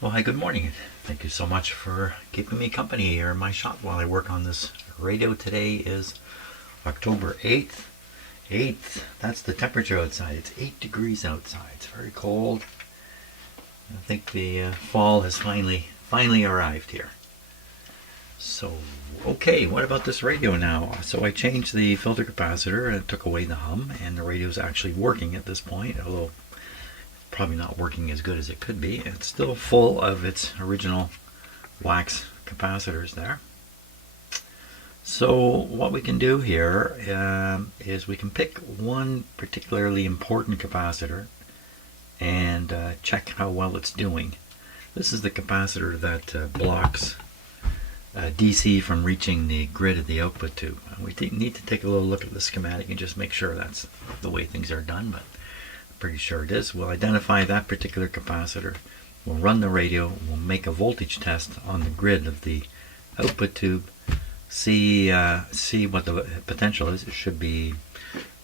Well, hi, good morning. Thank you so much for keeping me company here in my shop while I work on this radio. Today is October 8th. 8th, that's the temperature outside. It's 8 degrees outside. It's very cold. I think the fall has finally arrived here. So, okay, what about this radio now? So I changed the filter capacitor and took away the hum, and the radio is actually working at this point, although probably not working as good as it could be. It's still full of its original wax capacitors there. So what we can do here is we can pick one particularly important capacitor and check how well it's doing. This is the capacitor that blocks DC from reaching the grid of the output tube. We need to take a little look at the schematic and just make sure that's the way things are done, but I'm pretty sure it is. We'll identify that particular capacitor, we'll run the radio, we'll make a voltage test on the grid of the output tube, see what the potential is. It should be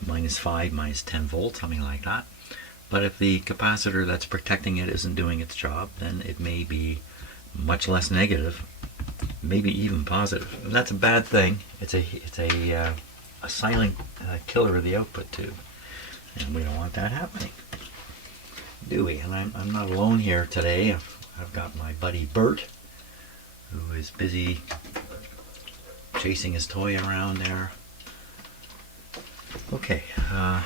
-5, -10 volts, something like that. But if the capacitor that's protecting it isn't doing its job, then it may be much less negative, maybe even positive. And that's a bad thing. It's a silent killer of the output tube, and we don't want that happening, do we? And I'm not alone here today. I've got my buddy Bert, who is busy chasing his toy around there. Okay,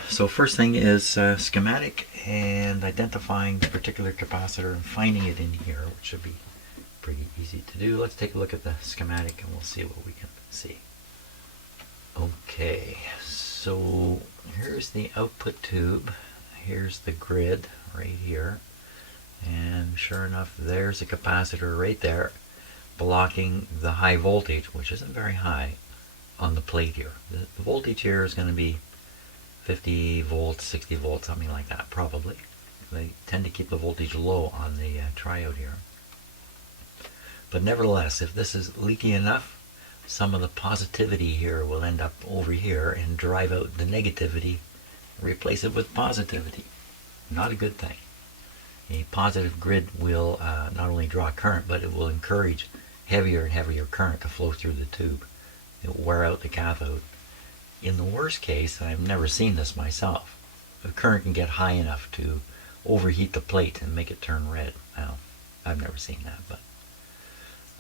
so first thing is schematic and identifying the particular capacitor and finding it in here, which should be pretty easy to do. Let's take a look at the schematic and we'll see what we can see. Okay, so here's the output tube. Here's the grid right here. And sure enough, there's a capacitor right there blocking the high voltage, which isn't very high, on the plate here. The voltage here is going to be 50 volts, 60 volts, something like that, probably. They tend to keep the voltage low on the triode here. But nevertheless, if this is leaky enough, some of the positivity here will end up over here and drive out the negativity, replace it with positivity. Not a good thing. A positive grid will not only draw current, but it will encourage heavier and heavier current to flow through the tube. It will wear out the cathode. In the worst case, I've never seen this myself, the current can get high enough to overheat the plate and make it turn red. Now, I've never seen that, but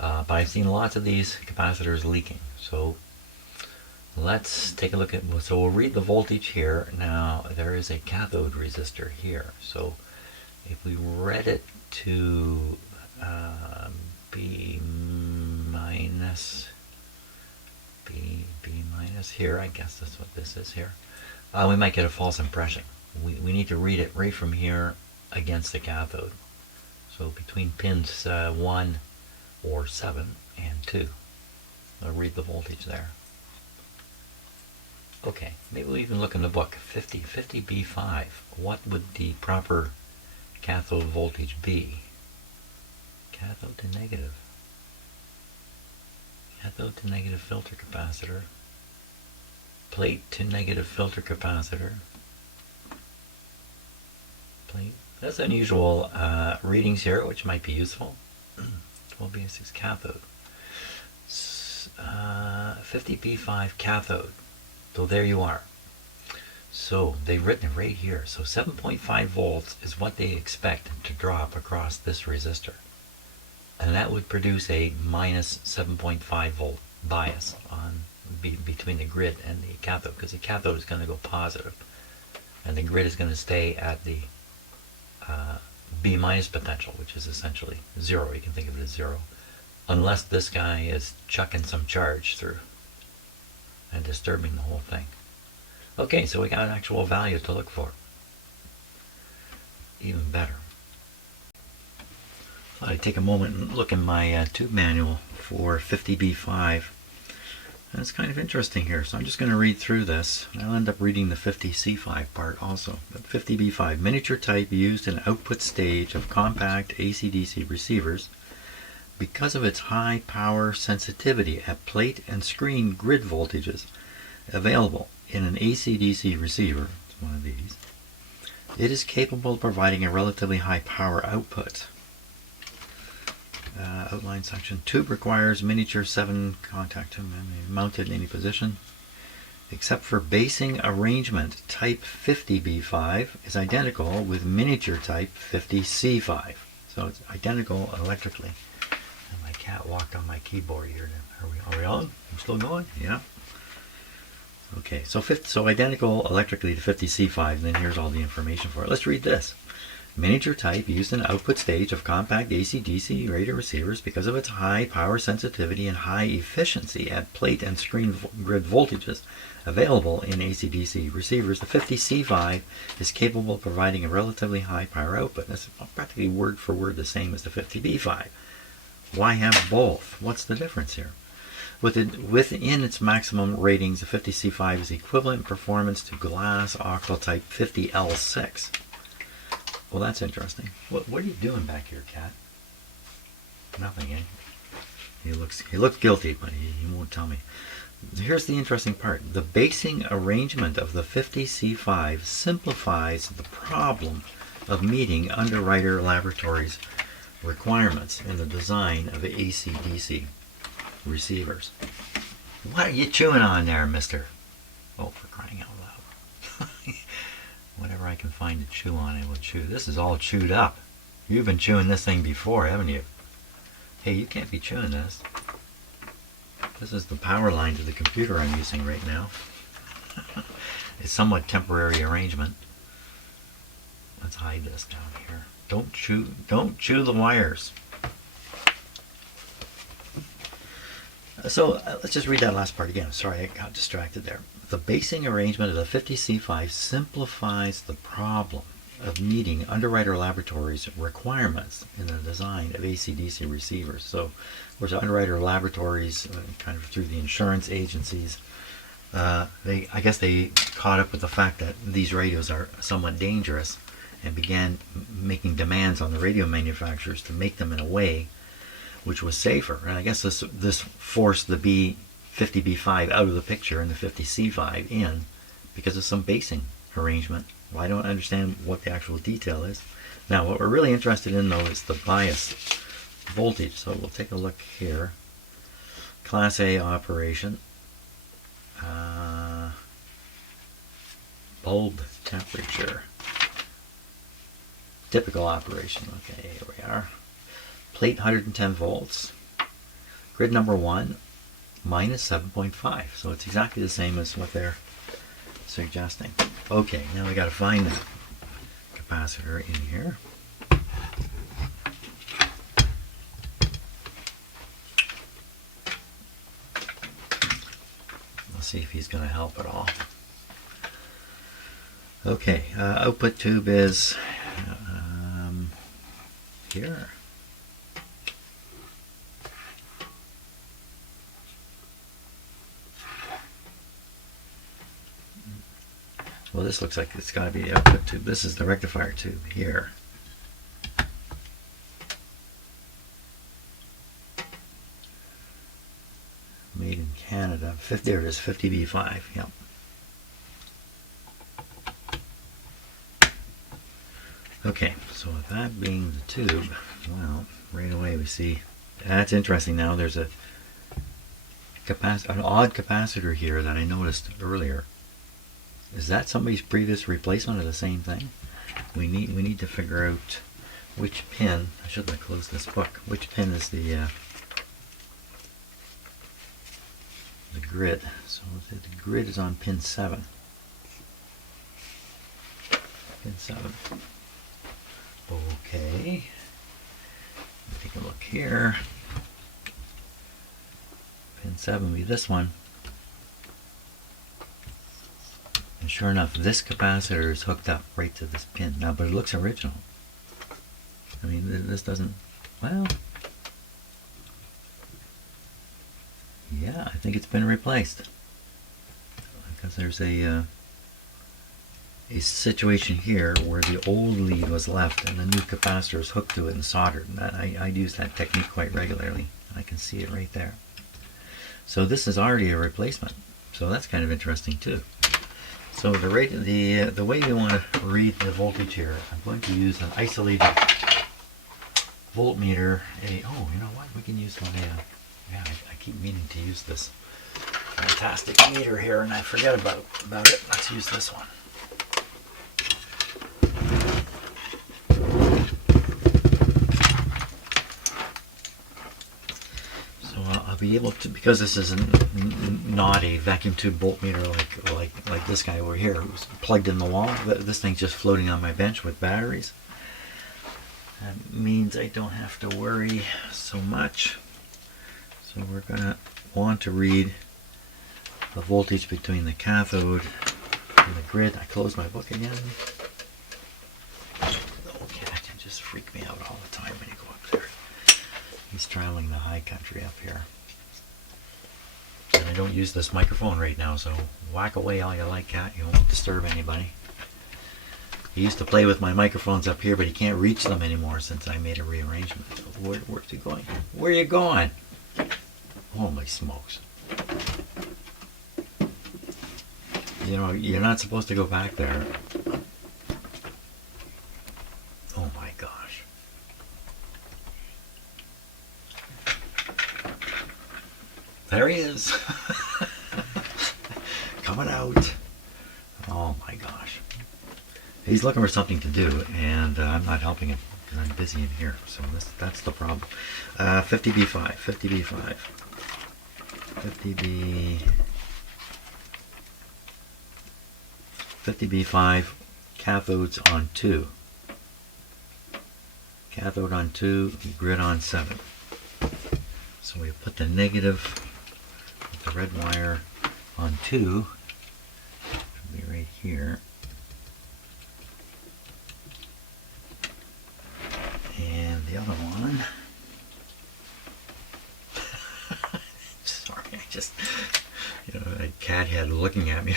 I've seen lots of these capacitors leaking. So let's take a look at, so we'll read the voltage here. Now there is a cathode resistor here. So if we read it to B minus here, I guess that's what this is here, we might get a false impression. We need to read it right from here against the cathode. So between pins 1 or 7 and 2. I'll read the voltage there. Okay, maybe we'll even look in the book. 50 B5. What would the proper cathode voltage be? Cathode to negative. Cathode to negative filter capacitor. Plate to negative filter capacitor. Plate. That's unusual readings here, which might be useful. 12B6 cathode. 50B5 cathode. So there you are. So they've written it right here. So 7.5 volts is what they expect to drop across this resistor. And that would produce a minus 7.5 volt bias on between the grid and the cathode, because the cathode is going to go positive and the grid is going to stay at the B minus potential, which is essentially 0. You can think of it as 0, unless this guy is chucking some charge through and disturbing the whole thing. Okay, so we got an actual value to look for. Even better. I take a moment and look in my tube manual for 50B5. And it's kind of interesting here, so I'm just going to read through this. I'll end up reading the 50C5 part also. But 50B5, miniature type used in output stage of compact AC/DC receivers because of its high power sensitivity at plate and screen grid voltages available in an AC/DC receiver. It's one of these. It is capable of providing a relatively high power output. Outline section. Tube requires miniature 7 contact tube mounted in any position. Except for basing arrangement, type 50B5 is identical with miniature type 50C5. So it's identical electrically. And my cat walked on my keyboard here. Are we on? I'm still going? Yeah. Okay, so identical electrically to 50C5, and then here's all the information for it. Let's read this. Miniature type used in the output stage of compact AC/DC radio receivers because of its high power sensitivity and high efficiency at plate and screen grid voltages available in AC/DC receivers. The 50C5 is capable of providing a relatively high power output. That's practically word for word the same as the 50B5. Why have both? What's the difference here? Within its maximum ratings, the 50C5 is equivalent in performance to glass octal type 50L6. Well, that's interesting. What are you doing back here, cat? Nothing, eh? He looks guilty, but he won't tell me. Here's the interesting part. The basing arrangement of the 50C5 simplifies the problem of meeting Underwriter Laboratories requirements in the design of AC/DC receivers. What are you chewing on there, mister? Oh, for crying out loud. Whatever I can find to chew on, I will chew. This is all chewed up. You've been chewing this thing before, haven't you? Hey, you can't be chewing this. This is the power line to the computer I'm using right now. It's somewhat temporary arrangement. Let's hide this down here. Don't chew the wires. So let's just read that last part again. Sorry, I got distracted there. The basing arrangement of the 50C5 simplifies the problem of meeting Underwriter Laboratories requirements in the design of AC/DC receivers. So, whereas Underwriter Laboratories, kind of through the insurance agencies, I guess they caught up with the fact that these radios are somewhat dangerous and began making demands on the radio manufacturers to make them in a way which was safer. And I guess this forced the 50B5 out of the picture and the 50C5 in because of some basing arrangement. Well, I don't understand what the actual detail is. Now, what we're really interested in, though, is the bias voltage. So we'll take a look here. Class A operation. Bulb temperature. Typical operation. Okay, here we are. Plate 110 volts. Grid number 1. Minus 7.5. So it's exactly the same as what they're suggesting. Okay, now we got to find the capacitor in here. Let's see if he's going to help at all. Okay, output tube is here. Well, this looks like it's got to be the output tube. This is the rectifier tube here. Made in Canada. There it is, 50B5. Yep. Okay, so with that being the tube, well, right away we see, that's interesting. Now there's an odd capacitor here that I noticed earlier. Is that somebody's previous replacement of the same thing? We need to figure out which pin. I should have closed this book. Which pin is the grid? So the grid is on pin 7. Pin 7. Okay. Take a look here. Pin 7 will be this one. And sure enough, this capacitor is hooked up right to this pin. Now, but it looks original. I mean, this doesn't, well, yeah, I think it's been replaced. Because there's a situation here where the old lead was left and the new capacitor is hooked to it and soldered. And I use that technique quite regularly. I can see it right there. So this is already a replacement. So that's kind of interesting too. So the way we want to read the voltage here, I'm going to use an isolated voltmeter. Oh, you know what? We can use my, yeah, I keep meaning to use this fantastic meter here, and I forget about it. Let's use this one. I'll be able to, because this is not a vacuum tube voltmeter like this guy over here who's plugged in the wall. This thing's just floating on my bench with batteries. That means I don't have to worry so much. So we're going to want to read the voltage between the cathode and the grid. I close my book again. Oh, cat can just freak me out all the time when you go up there. He's traveling the high country up here. And I don't use this microphone right now, so whack away all you like, cat. You won't disturb anybody. He used to play with my microphones up here, but he can't reach them anymore since I made a rearrangement. So where's he going? Where are you going? Holy smokes. You know, you're not supposed to go back there. Oh my gosh. There he is. Coming out. Oh my gosh. He's looking for something to do, and I'm not helping him because I'm busy in here. So that's the problem. 50B5, 50B5, 50B5, cathodes on 2. Cathode on 2, grid on 7. So we put the negative with the red wire on 2. It'll be right here. And the other one, sorry, I just, you know, a cat head looking at me.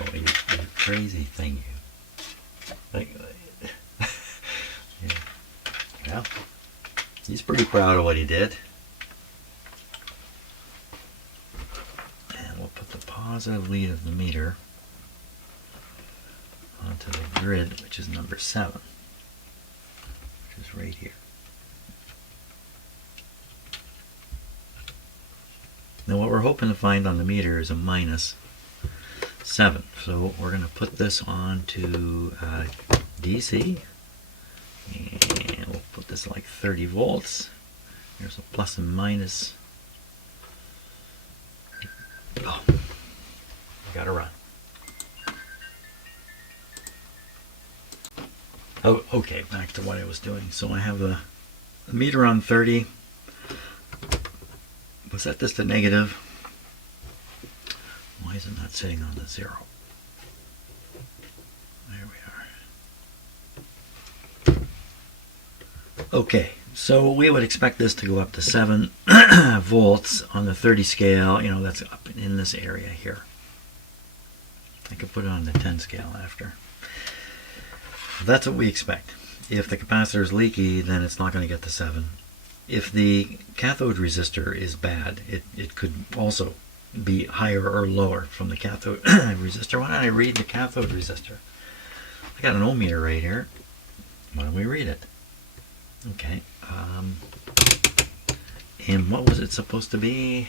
Oh, you crazy thing, you. Like, yeah. Well, he's pretty proud of what he did. And we'll put the positive lead of the meter onto the grid, which is number 7. Which is right here. Now what we're hoping to find on the meter is a minus 7. So we're going to put this on to DC. And we'll put this like 30 volts. There's a plus and minus. Oh, gotta run. Oh, okay, back to what I was doing. So I have a meter on 30. We'll set this to negative. Why is it not sitting on the 0? There we are. Okay, so we would expect this to go up to 7 volts on the 30 scale. You know, that's up in this area here. I could put it on the 10 scale after. That's what we expect. If the capacitor is leaky, then it's not going to get to 7. If the cathode resistor is bad, it could also be higher or lower from the cathode resistor. Why don't I read the cathode resistor? I got an ohm meter right here. Why don't we read it? Okay. And what was it supposed to be?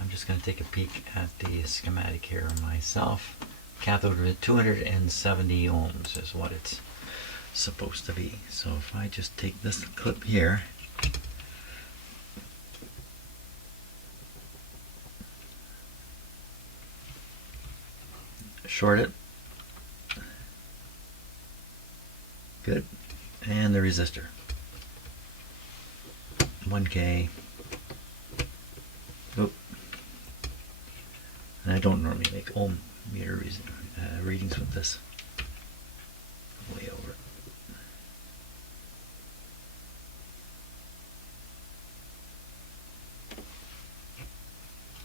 I'm just going to take a peek at the schematic here myself. Cathode 270 ohms is what it's supposed to be. So if I just take this clip here, short it, good, and the resistor, 1K. Oh, and I don't normally make ohm meter readings with this. Way over.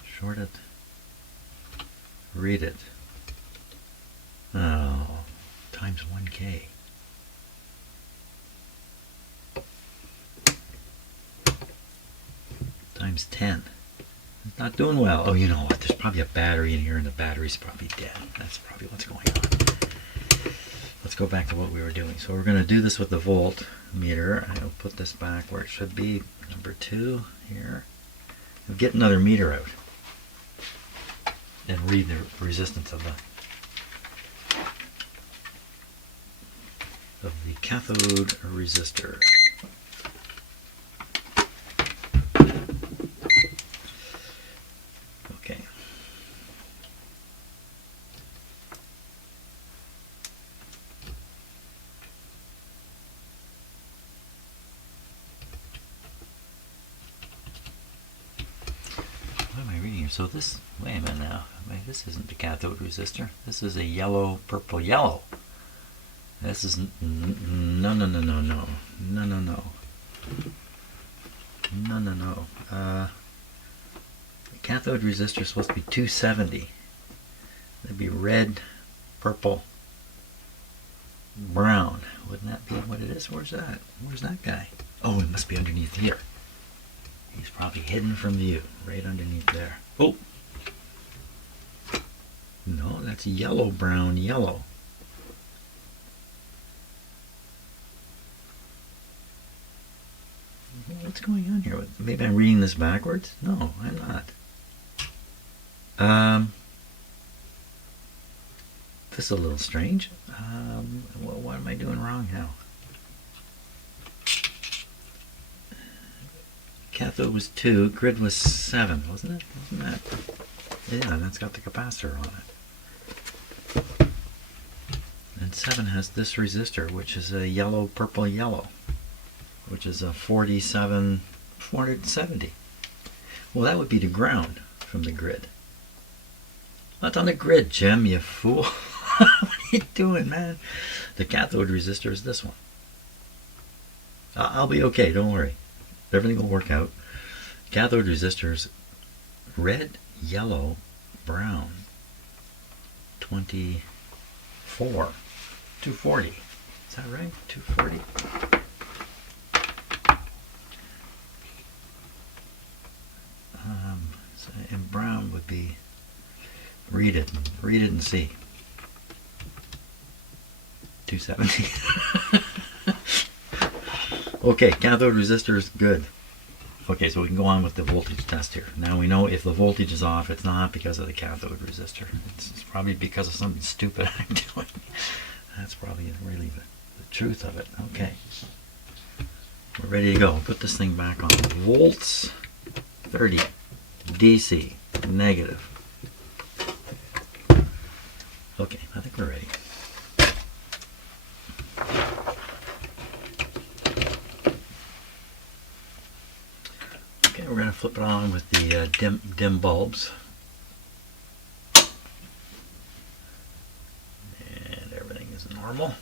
Short it. Read it. Oh, times 1K. Times 10. It's not doing well. Oh, you know what? There's probably a battery in here, and the battery's probably dead. That's probably what's going on. let's go back to what we were doing. So we're going to do this with the voltmeter. I'll put this back where it should be, number 2 here. And get another meter out and read the resistance of the cathode resistor. Okay. What am I reading here? So this, wait a minute now. Wait, this isn't the cathode resistor. This is a yellow, purple, yellow. This is no. The cathode resistor is supposed to be 270. That'd be red, purple, brown. Wouldn't that be what it is? Where's that? Where's that guy? Oh, it must be underneath here. He's probably hidden from view, right underneath there. Oh! No, that's yellow, brown, yellow. What's going on here? Maybe I'm reading this backwards? No, I'm not. This is a little strange. What am I doing wrong now? Cathode was 2, grid was 7, wasn't it? Wasn't that? Yeah, that's got the capacitor on it. And 7 has this resistor, which is a yellow, purple, yellow, which is a 470. Well, that would be the ground from the grid. Not on the grid, Jim, you fool. What are you doing, man? The cathode resistor is this one. I'll be okay, don't worry. Everything will work out. Cathode resistors red, yellow, brown. 24. 240. Is that right? 240. And brown would be, read it and see. 270. Okay, cathode resistor is good. Okay, so we can go on with the voltage test here. Now we know if the voltage is off, it's not because of the cathode resistor. It's probably because of something stupid I'm doing. That's probably really the truth of it. Okay. We're ready to go. Put this thing back on. Volts, 30. DC, negative. Okay, I think we're ready. Okay, we're going to flip it on with the dim bulbs. And everything is normal.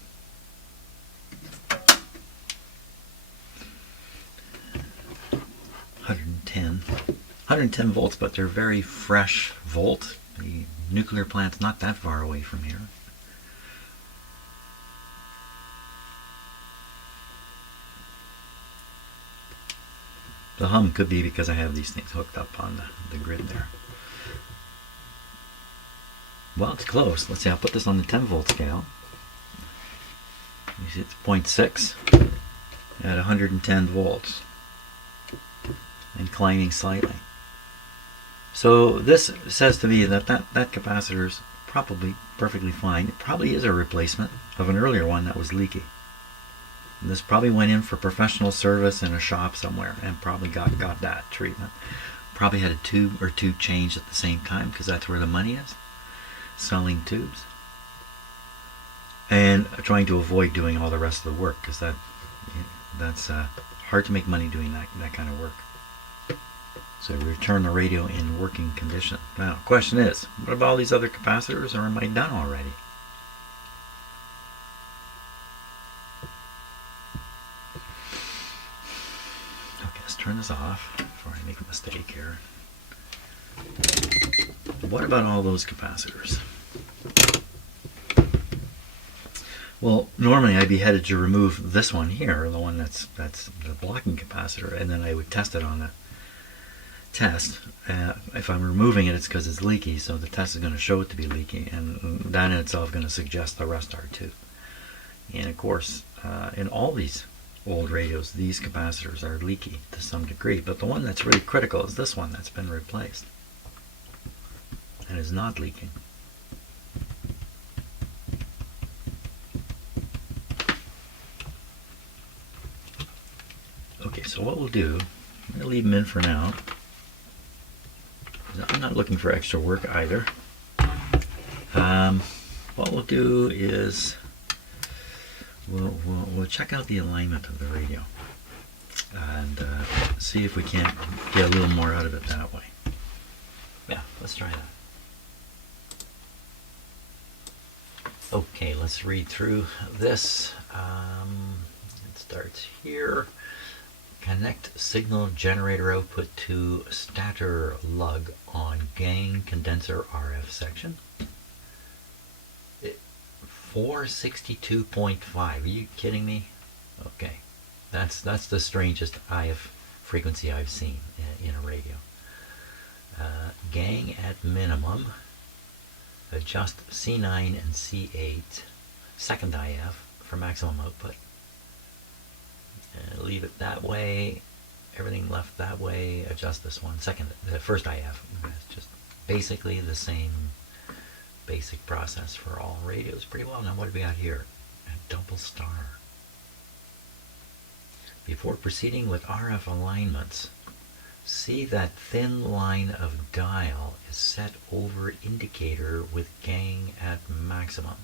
Hundred and ten volts, but they're very fresh volt. The nuclear plant's not that far away from here. The hum could be because I have these things hooked up on the grid there. Well, it's close. Let's see, I'll put this on the 10 volt scale. You see it's 0.6 at 110 volts. And climbing slightly. So this says to me that capacitor is probably perfectly fine. It probably is a replacement of an earlier one that was leaky. And this probably went in for professional service in a shop somewhere and probably got that treatment. Probably had a tube or two changed at the same time because that's where the money is. Selling tubes. And trying to avoid doing all the rest of the work because that's hard to make money doing that kind of work. So we return the radio in working condition. Now, question is, what about all these other capacitors, or am I done already? Okay, let's turn this off before I make a mistake here. What about all those capacitors? Well, normally I'd be headed to remove this one here, the one that's the blocking capacitor, and then I would test it on the test. If I'm removing it, it's because it's leaky, so the test is going to show it to be leaky, and that in itself is going to suggest the rest are too. And of course, in all these old radios, these capacitors are leaky to some degree. But the one that's really critical is this one that's been replaced and is not leaking. Okay, so what we'll do, I'm going to leave them in for now. I'm not looking for extra work either. What we'll do is we'll check out the alignment of the radio and see if we can't get a little more out of it that way. Yeah, let's try that. Okay, let's read through this. It starts here. Connect signal generator output to stator lug on gain condenser RF section. 462.5. Are you kidding me? Okay, that's the strangest IF frequency I've seen in a radio. Gang at minimum. Adjust C9 and C8 second IF for maximum output. Leave it that way. Everything left that way. Adjust this one. The first IF. It's just basically the same basic process for all radios. Pretty well. Now what do we got here? A double star. Before proceeding with RF alignments, see that thin line of dial is set over indicator with gang at maximum.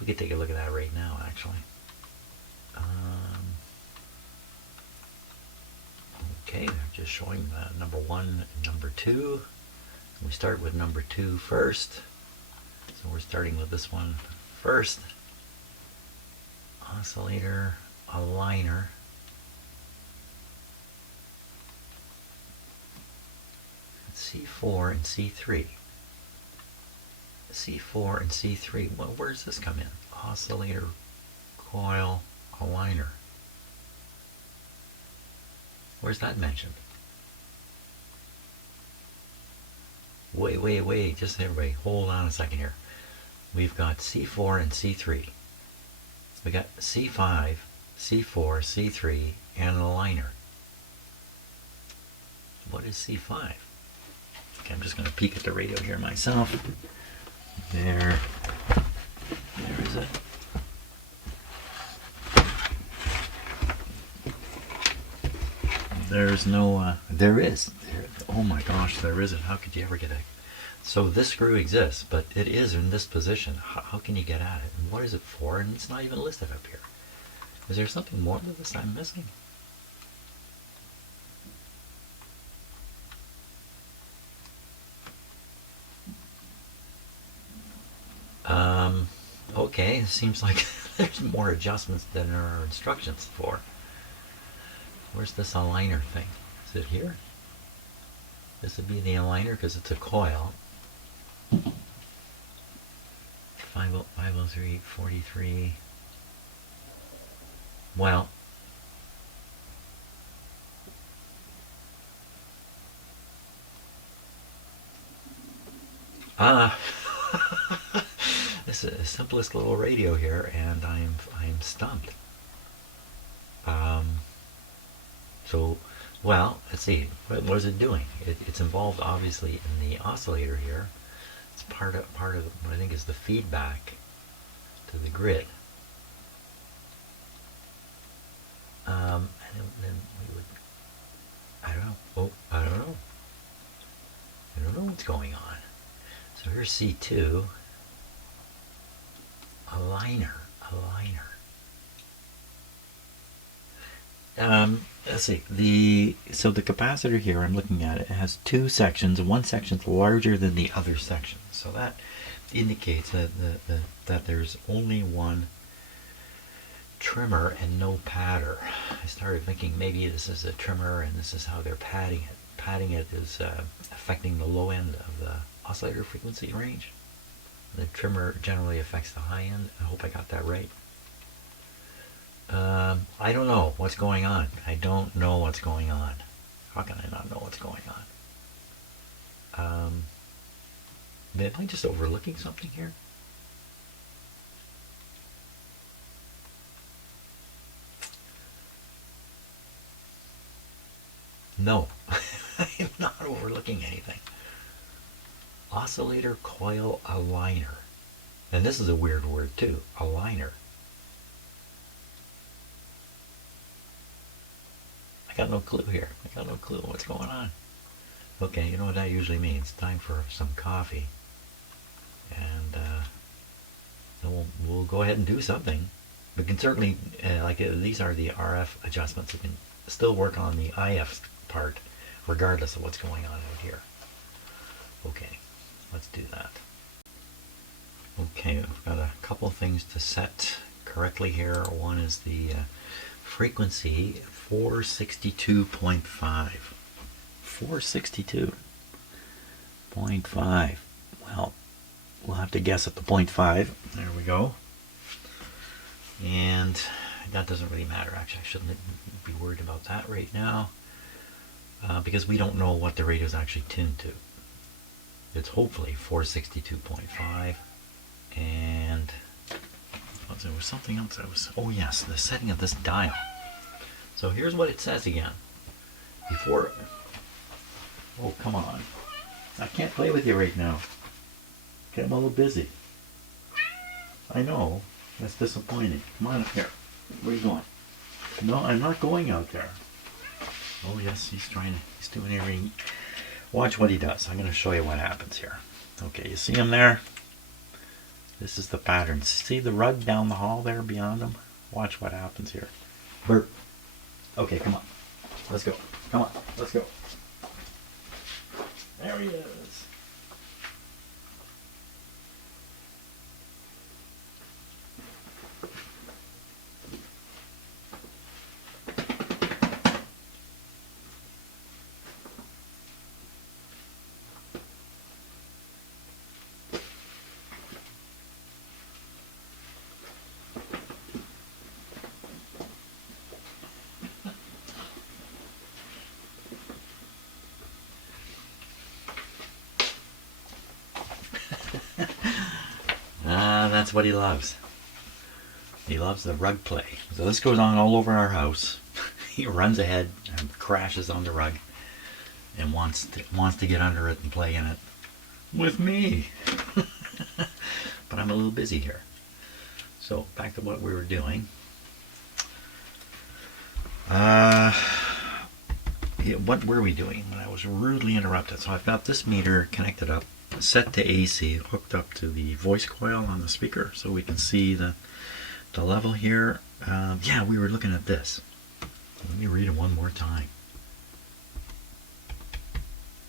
We could take a look at that right now, actually. Okay, they're just showing the number 1 and number 2. We start with number 2 first. So we're starting with this one first. Oscillator, aligner. C4 and C3. C4 and C3. Well, where does this come in? Oscillator, coil, aligner. Where's that mentioned? Wait, just everybody, hold on a second here. We've got C4 and C3. We got C5, C4, C3, and an aligner. What is C5? Okay, I'm just going to peek at the radio here myself. There is it. There's no, there is. Oh my gosh, there isn't. How could you ever get it? So this screw exists, but it is in this position. How can you get at it? And what is it for? And it's not even listed up here. Is there something more to this I'm missing? Okay, it seems like there's more adjustments than there are instructions for. Where's this aligner thing? Is it here? This would be the aligner because it's a coil. 503, 43. Well, this is the simplest little radio here, and I'm stumped. So, well, let's see. What is it doing? It's involved, obviously, in the oscillator here. It's part of what I think is the feedback to the grid. And then we would. I don't know. Oh, I don't know. I don't know what's going on. So here's C2. Aligner. Let's see. So the capacitor here, I'm looking at it, has two sections, and one section's larger than the other section. So that indicates that that there's only one trimmer and no padder. I started thinking maybe this is a trimmer and this is how they're padding it. Padding it is affecting the low end of the oscillator frequency range. The trimmer generally affects the high end. I hope I got that right. I don't know what's going on. I don't know what's going on. How can I not know what's going on? Am I just overlooking something here? No, I'm not overlooking anything. Oscillator coil aligner. And this is a weird word too, aligner. I got no clue here. I got no clue what's going on. Okay, you know what that usually means. Time for some coffee. And we'll go ahead and do something. We can certainly, these are the RF adjustments. We can still work on the IF part, regardless of what's going on out here. Okay, let's do that. Okay, I've got a couple things to set correctly here. One is the frequency 462.5. 462.5. Well, we'll have to guess at the 0.5. There we go. And that doesn't really matter. Actually, I shouldn't be worried about that right now because we don't know what the radio is actually tuned to. It's hopefully 462.5. And there was something else oh yes, the setting of this dial. So here's what it says again. Oh, come on. I can't play with you right now. Okay, I'm a little busy. I know. That's disappointing. Come on up here. Where are you going? No, I'm not going out there. Oh yes, he's doing everything. Watch what he does. I'm going to show you what happens here. Okay, you see him there? This is the pattern. See the rug down the hall there beyond him? Watch what happens here. Bert. Okay, come on. Let's go. Come on, let's go. There he is. That's what he loves. He loves the rug play. So this goes on all over our house. He runs ahead and crashes on the rug and wants to get under it and play in it with me. But I'm a little busy here. So back to what we were doing. What were we doing when I was rudely interrupted? So I've got this meter connected up, set to AC, hooked up to the voice coil on the speaker so we can see the level here. Yeah, we were looking at this. Let me read it one more time.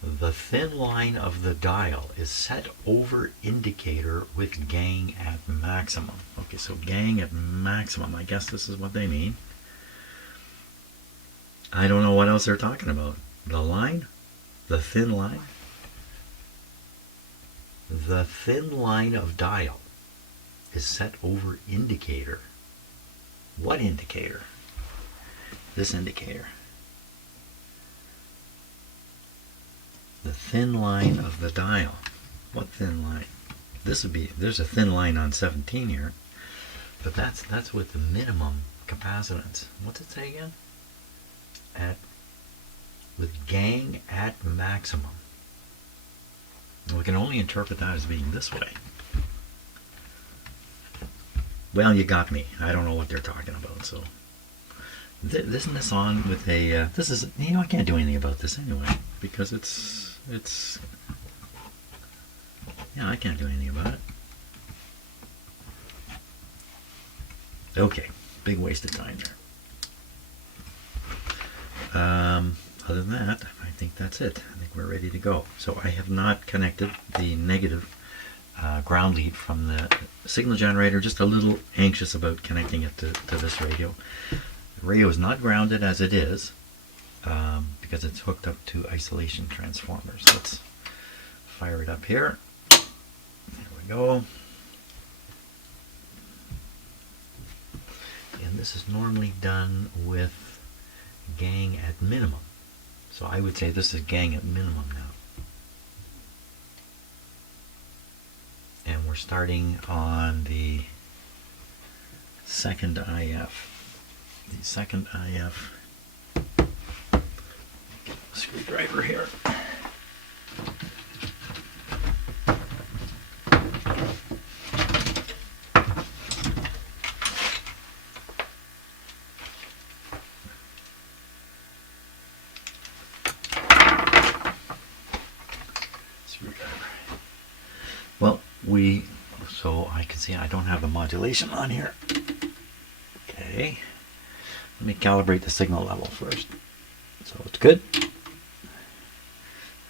The thin line of the dial is set over indicator with gang at maximum. Okay, so gang at maximum. I guess this is what they mean. I don't know what else they're talking about. The line? The thin line? The thin line of dial is set over indicator. What indicator? This indicator. The thin line of the dial. What thin line? This would be, there's a thin line on 17 here, but that's with the minimum capacitance. What's it say again? With gang at maximum. We can only interpret that as being this way. Well, you got me. I don't know what they're talking about. So, isn't this on with a? This is, I can't do anything about this anyway because it's. Yeah, I can't do anything about it. Okay, big waste of time there. Other than that, I think that's it. I think we're ready to go. So I have not connected the negative ground lead from the signal generator. Just a little anxious about connecting it to this radio. The radio is not grounded as it is because it's hooked up to isolation transformers. Let's fire it up here. There we go. And this is normally done with gang at minimum. So I would say this is gang at minimum now. And we're starting on the second IF. The second IF. screwdriver here. Well, so I can see I don't have the modulation on here. Okay, let me calibrate the signal level first. So it's good.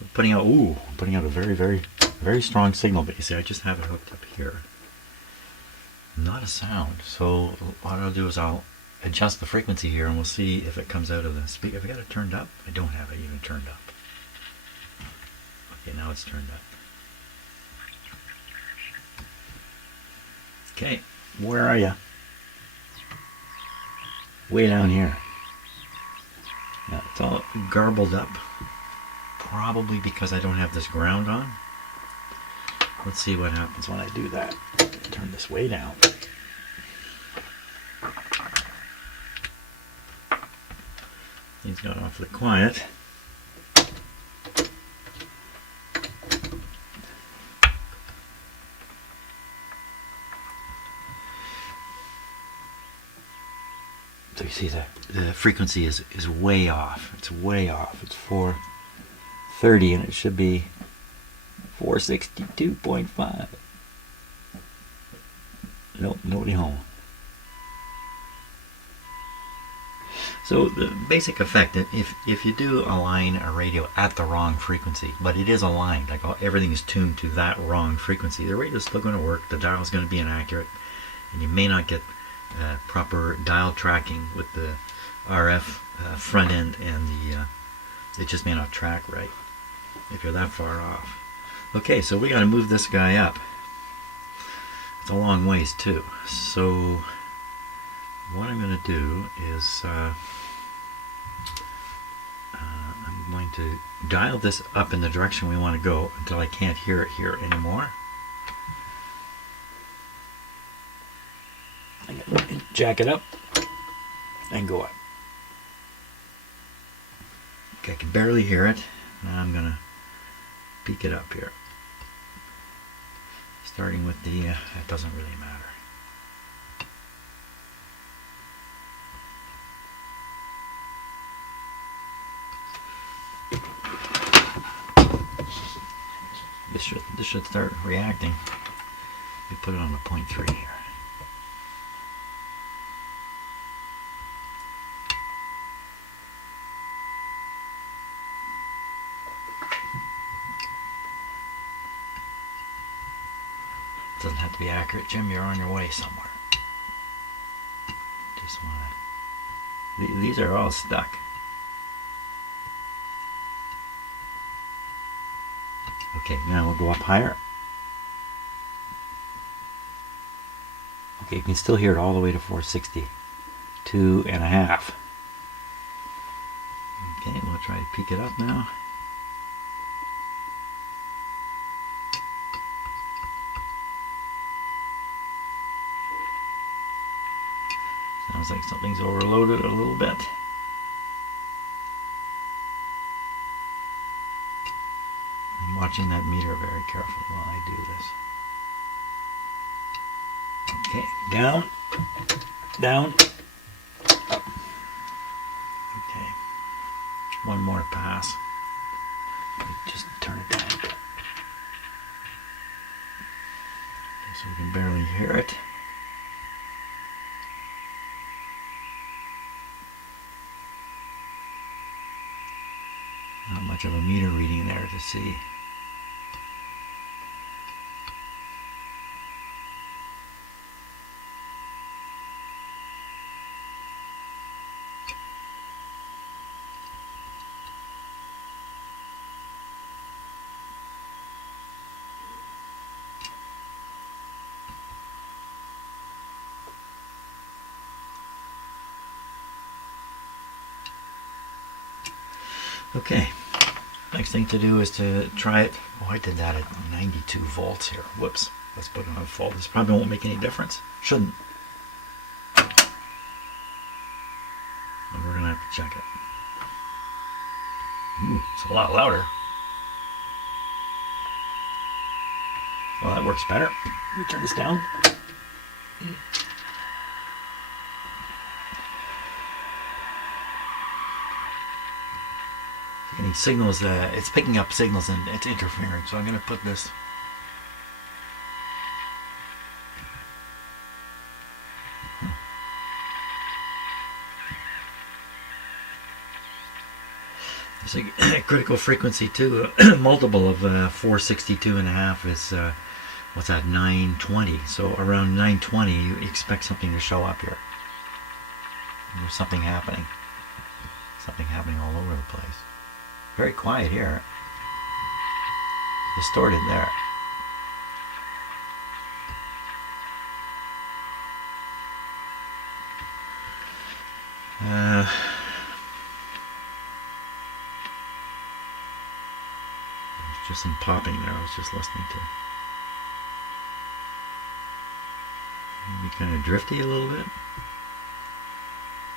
I'm putting out a very, very, very strong signal, but you see I just have it hooked up here. Not a sound. So what I'll do is I'll adjust the frequency here and we'll see if it comes out of the speaker. Have I got it turned up? I don't have it even turned up. Okay, now it's turned up. Okay, where are you? Way down here. Now, it's all garbled up. Probably because I don't have this ground on. Let's see what happens when I do that. Turn this way down. He's got awfully quiet. So you see the frequency is way off. It's way off. It's 430 and it should be 462.5. Nope, nobody home. So the basic effect, if you do align a radio at the wrong frequency, but it is aligned, like everything is tuned to that wrong frequency, the radio is still going to work, the dial is going to be inaccurate, and you may not get proper dial tracking with the RF front end, and it just may not track right if you're that far off. Okay, so we got to move this guy up. It's a long ways too. So what I'm going to do is I'm going to dial this up in the direction we want to go until I can't hear it here anymore. Jack it up and go up. Okay, I can barely hear it. Now I'm going to peak it up here. Starting with the, it doesn't really matter. This should start reacting. We put it on the 0.3 here. Doesn't have to be accurate, Jim. You're on your way somewhere. Just wanna. These are all stuck. Okay, now we'll go up higher. Okay, you can still hear it all the way to 462.5. Okay, we'll try to peak it up now. Sounds like something's overloaded a little bit. I'm watching that meter very carefully while I do this. Okay, down, down, up. Okay, one more pass. Just turn it down. Okay, so we can barely hear it. Not much of a meter reading there to see. Okay, next thing to do is to try it. Oh, I did that at 92 volts here. Whoops. Let's put it on full. This probably won't make any difference. Shouldn't. But we're going to have to check it. Ooh, it's a lot louder. Well, that works better. Let me turn this down. Getting signals, it's picking up signals and it's interfering, so I'm going to put this. There's a critical frequency too. Multiple of 462.5 is what's that, 920. So around 920 you expect something to show up here. There's something happening. Something happening all over the place. Very quiet here. Distorted there. Just some popping there I was just listening to. Maybe kind of drifty a little bit.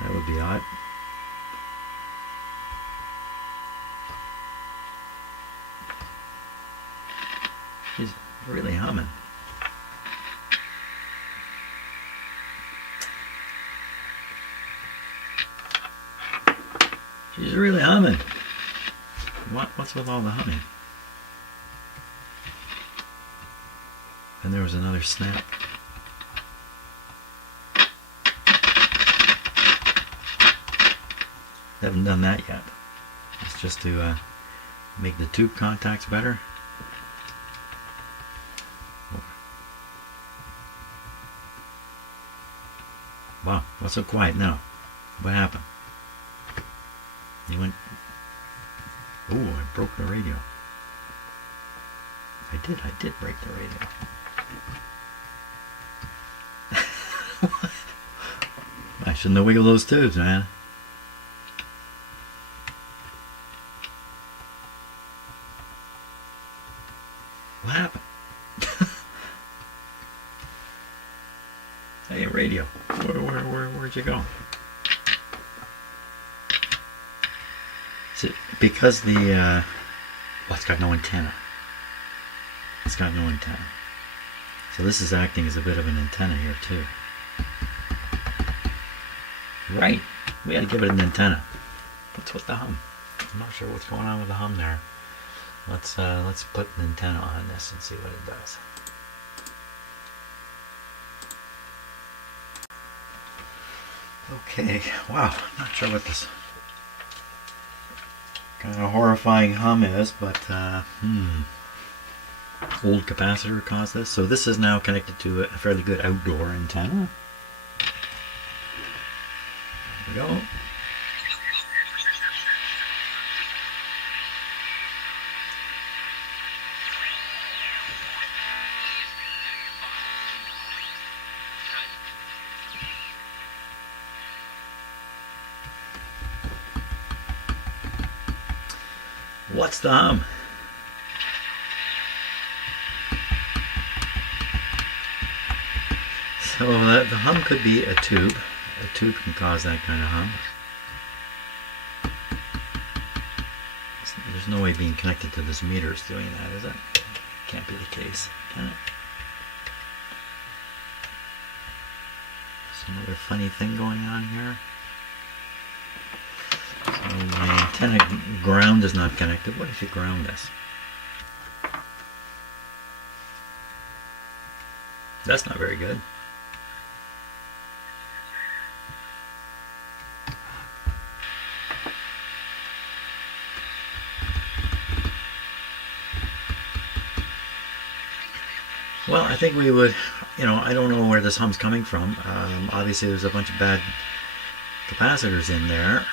That would be odd. She's really humming. She's really humming. What's with all the humming? And there was another snap. Haven't done that yet. It's just to make the tube contacts better. Wow, what's so quiet now? What happened? You went... Ooh, I broke the radio. I did break the radio. I shouldn't have wiggled those tubes, man. What happened? Hey, radio. Where'd you go? Is it because the well, it's got no antenna. It's got no antenna. So this is acting as a bit of an antenna here too. Right. We gotta give it an antenna. What's with the hum? I'm not sure what's going on with the hum there. Let's put an antenna on this and see what it does. Okay, wow, not sure what this kind of horrifying hum is, but old capacitor caused this. So this is now connected to a fairly good outdoor antenna. There we go. What's the hum? So the hum could be a tube. A tube can cause that kind of hum. There's no way being connected to this meter is doing that, is it? Can't be the case, can it? Some other funny thing going on here. So my antenna ground is not connected. What if you ground this? That's not very good. Well, I think we would, I don't know where this hum's coming from. Obviously there's a bunch of bad capacitors in there.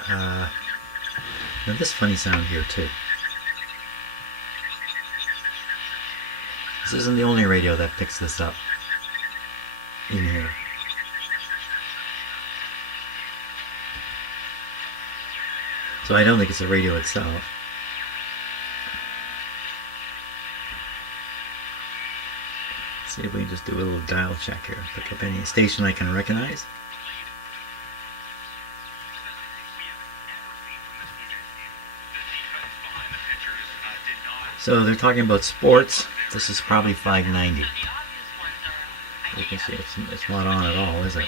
Now this funny sound here too. This isn't the only radio that picks this up in here. So I don't think it's the radio itself. See if we can just do a little dial check here. Pick up any station I can recognize. So they're talking about sports. This is probably 590. You can see it's not on at all, is it?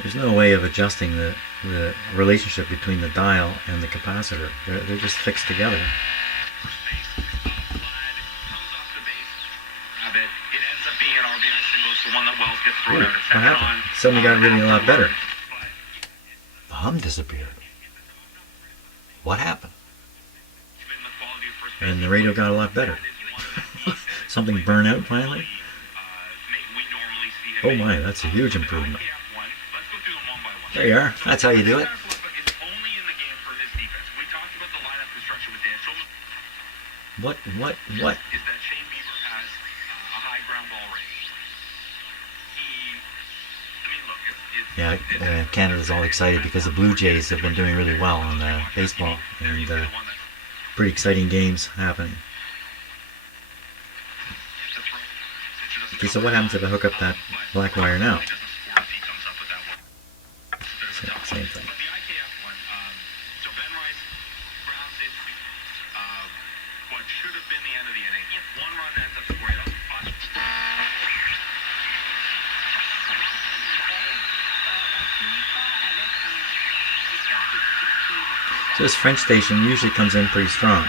There's no way of adjusting the relationship between the dial and the capacitor. They're just fixed together. Ooh, what happened? Suddenly got really a lot better. The hum disappeared. What happened? And the radio got a lot better. Something burn out finally? Oh my, that's a huge improvement. There you are. That's how you do it. What? Yeah, Canada's all excited because the Blue Jays have been doing really well on baseball, and pretty exciting games happening. Okay, so what happens if I hook up that black wire now? Same thing. So this French station usually comes in pretty strong.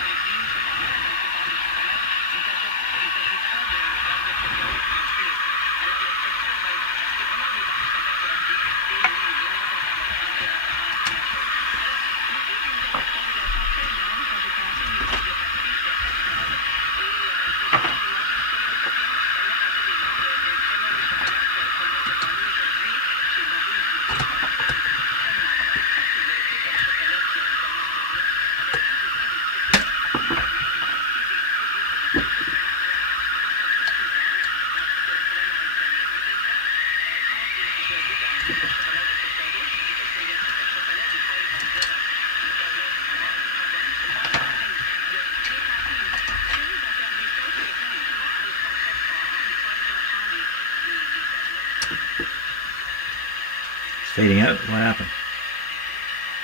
It's fading out. What happened?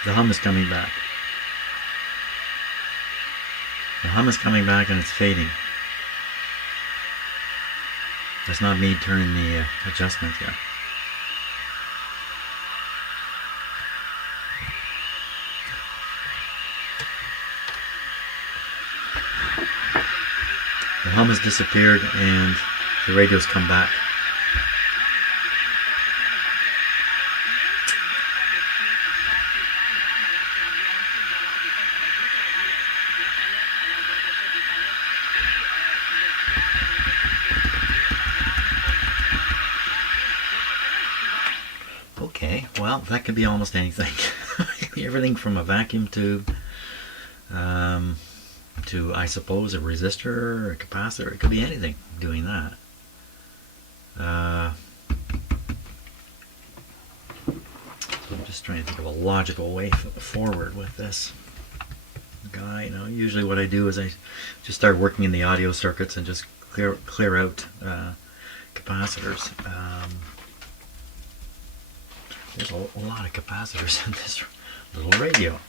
The hum is coming back. The hum is coming back and it's fading. That's not me turning the adjustments yet. The hum has disappeared and the radio's come back. Okay, well, that could be almost anything. Everything from a vacuum tube to, I suppose, a resistor or a capacitor. It could be anything doing that. So I'm just trying to think of a logical way forward with this guy. You know, usually what I do is I just start working in the audio circuits and just clear out capacitors. There's a lot of capacitors in this little radio.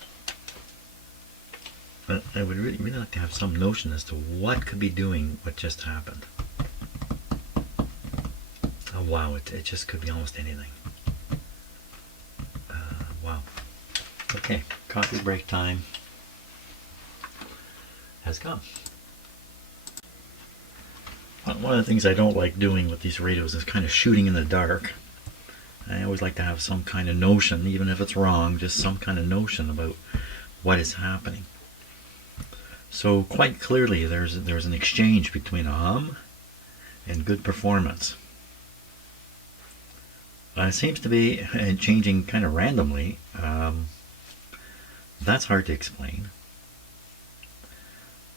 But I would really like to have some notion as to what could be doing what just happened. Oh wow, it just could be almost anything. Wow. Okay, coffee break time has come. One of the things I don't like doing with these radios is kind of shooting in the dark. I always like to have some kind of notion, even if it's wrong, just some kind of notion about what is happening. So quite clearly there's an exchange between a hum and good performance. It seems to be changing kind of randomly. That's hard to explain.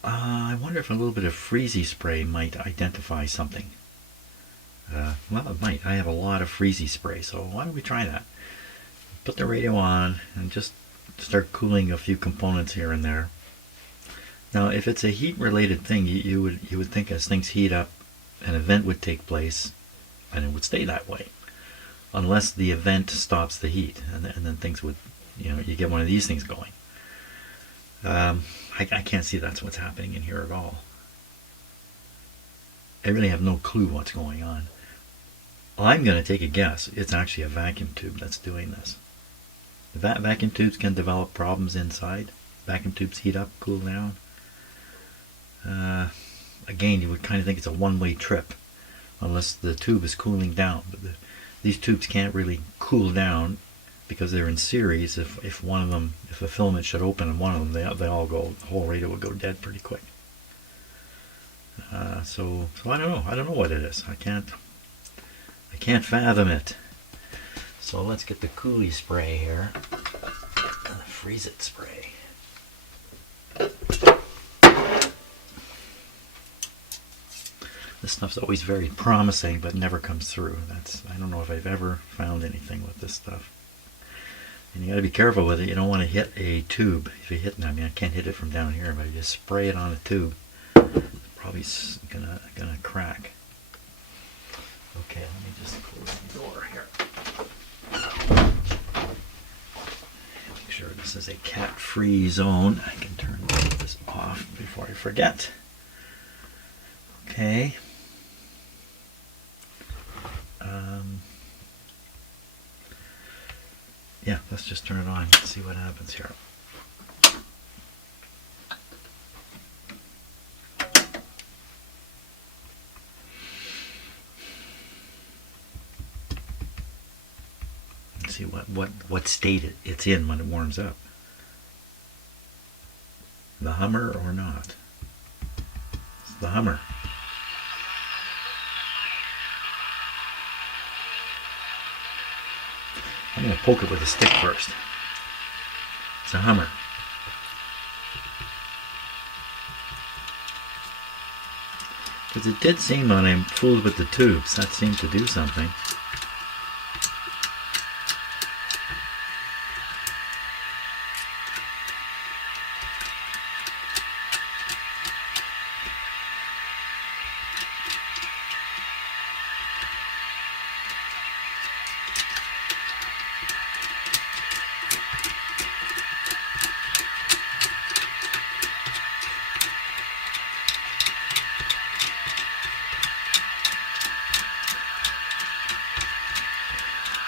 I wonder if a little bit of freezy spray might identify something. Well, it might. I have a lot of freezy spray, so why don't we try that? Put the radio on and just start cooling a few components here and there. Now, if it's a heat-related thing, you would think as things heat up, an event would take place and it would stay that way. Unless the event stops the heat, and then things would, you get one of these things going. I can't see that's what's happening in here at all. I really have no clue what's going on. I'm going to take a guess. It's actually a vacuum tube that's doing this. Vacuum tubes can develop problems inside. Vacuum tubes heat up, cool down. Again, you would kind of think it's a one-way trip, unless the tube is cooling down. But these tubes can't really cool down because they're in series. If one of them, if a filament should open in one of them, they all go. The whole radio would go dead pretty quick. So I don't know. I don't know what it is. I can't fathom it. So let's get the Coolie spray here. The Freeze It spray. This stuff's always very promising, but never comes through. I don't know if I've ever found anything with this stuff. And you got to be careful with it. You don't want to hit a tube. If you hit, I mean, I can't hit it from down here, but you just spray it on a tube. It's probably gonna crack. Okay, let me just close the door here. Make sure this is a cat-free zone. I can turn this off before I forget. Okay. Yeah, let's just turn it on and see what happens here. Let's see what state it's in when it warms up. The Hummer or not? It's the Hummer. I'm going to poke it with a stick first. It's a Hummer. Because it did seem when I fooled with the tubes, that seemed to do something.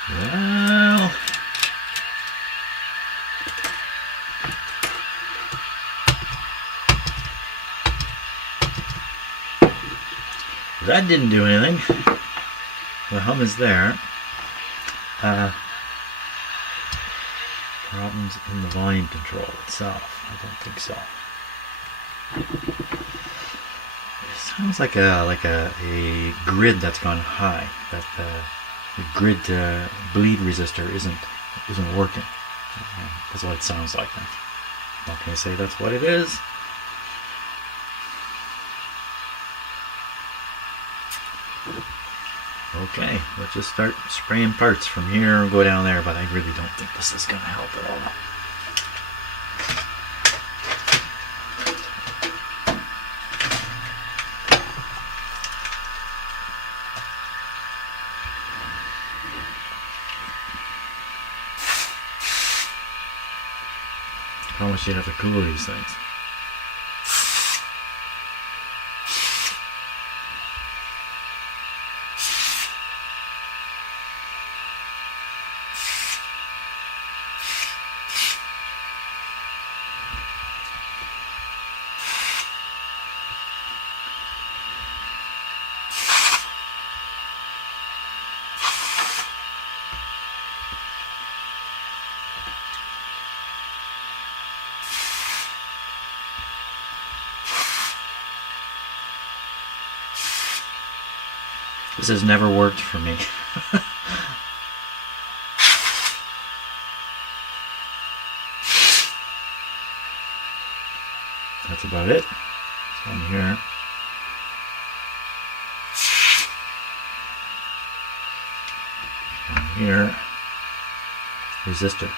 Well, that didn't do anything. The hum is there. Problems in the volume control itself. I don't think so. It sounds like a grid that's gone high. That the grid bleed resistor isn't working. That's what it sounds like. I'm not going to say that's what it is. Okay, let's just start spraying parts from here and go down there, but I really don't think this is going to help at all. How much do you have to cool these things? This has never worked for me. That's about it. So I'm here. And here, resistor.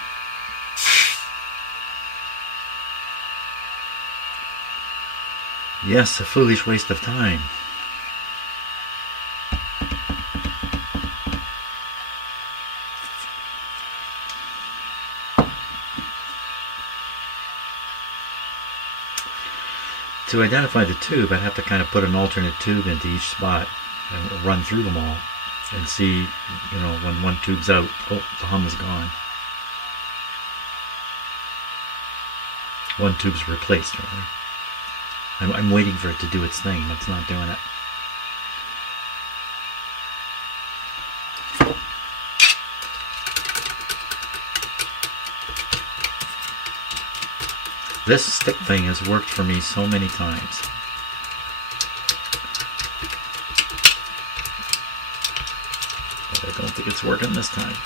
Yes, a foolish waste of time. To identify the tube, I'd have to kind of put an alternate tube into each spot and run through them all and see, you know, when one tube's out. Oh, the hum is gone. One tube's replaced, rather. I'm waiting for it to do its thing, but it's not doing it. This stick thing has worked for me so many times. But I don't think it's working this time.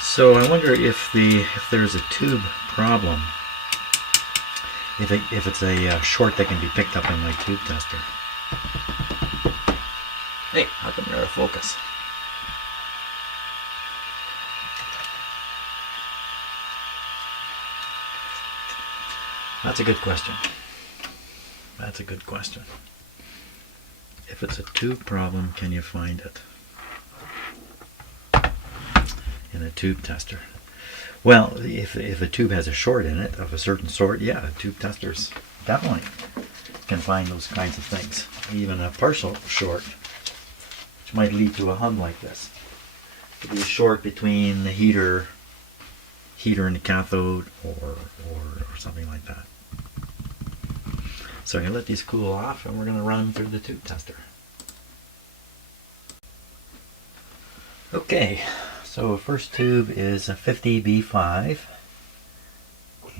So I wonder if there's a tube problem. If it's a short that can be picked up in my tube tester. Hey, how come you're out of focus? That's a good question. That's a good question. If it's a tube problem, can you find it in a tube tester? Well, if a tube has a short in it of a certain sort, yeah, tube testers definitely can find those kinds of things. Even a partial short, which might lead to a hum like this. It could be a short between the heater and the cathode, or something like that. So I'm going to let these cool off, and we're going to run them through the tube tester. Okay, so first tube is a 50B5,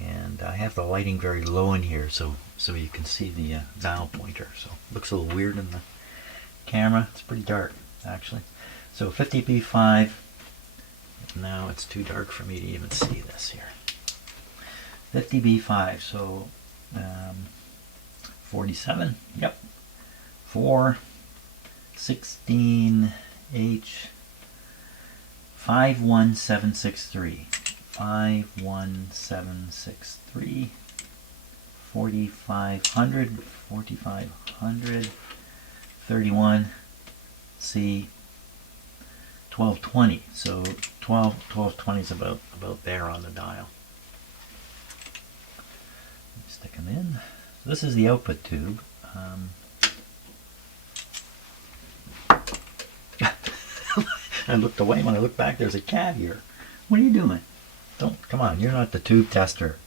and I have the lighting very low in here so you can see the dial pointer. So it looks a little weird in the camera. It's pretty dark, actually. So 50B5. Now it's too dark for me to even see this here. 50B5, so 47, yep. 4, 16H, 51763. 51763. 4500, 4500, 31, C, 1220. So 1220 is about there on the dial. Stick them in. So this is the output tube. I looked away. When I looked back, there's a cat here. What are you doing? Come on, you're not the tube tester.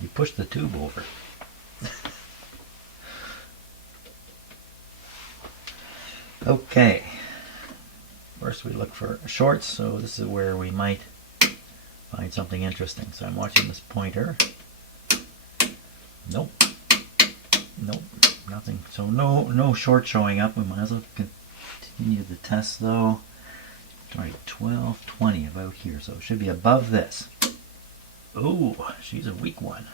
You pushed the tube over. Okay. First we look for shorts, so this is where we might find something interesting. So I'm watching this pointer. Nope. Nope. Nothing. So no short showing up. We might as well continue the test though. Alright, 1220 about here. So it should be above this. Oh, she's a weak one.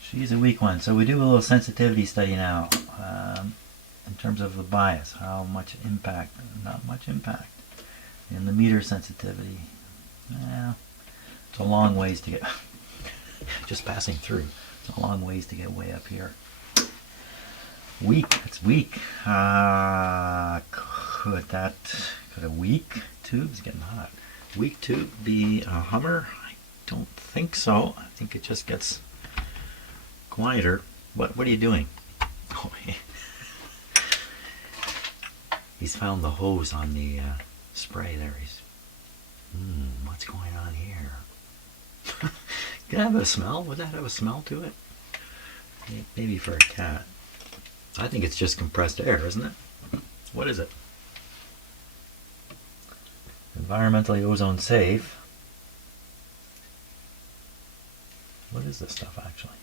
She's a weak one. So we do a little sensitivity study now. In terms of the bias, how much impact? Not much impact. In the meter sensitivity, it's a long ways to get. Just passing through. It's a long ways to get way up here. Weak. It's weak. Could a weak tube? It's getting hot. Weak tube be a hummer? I don't think so. I think it just gets quieter. What are you doing? Oh, he's found the hose on the spray there. What's going on here? Could that have a smell? Would that have a smell to it? Maybe for a cat. I think it's just compressed air, isn't it? What is it? Environmentally ozone safe. What is this stuff actually?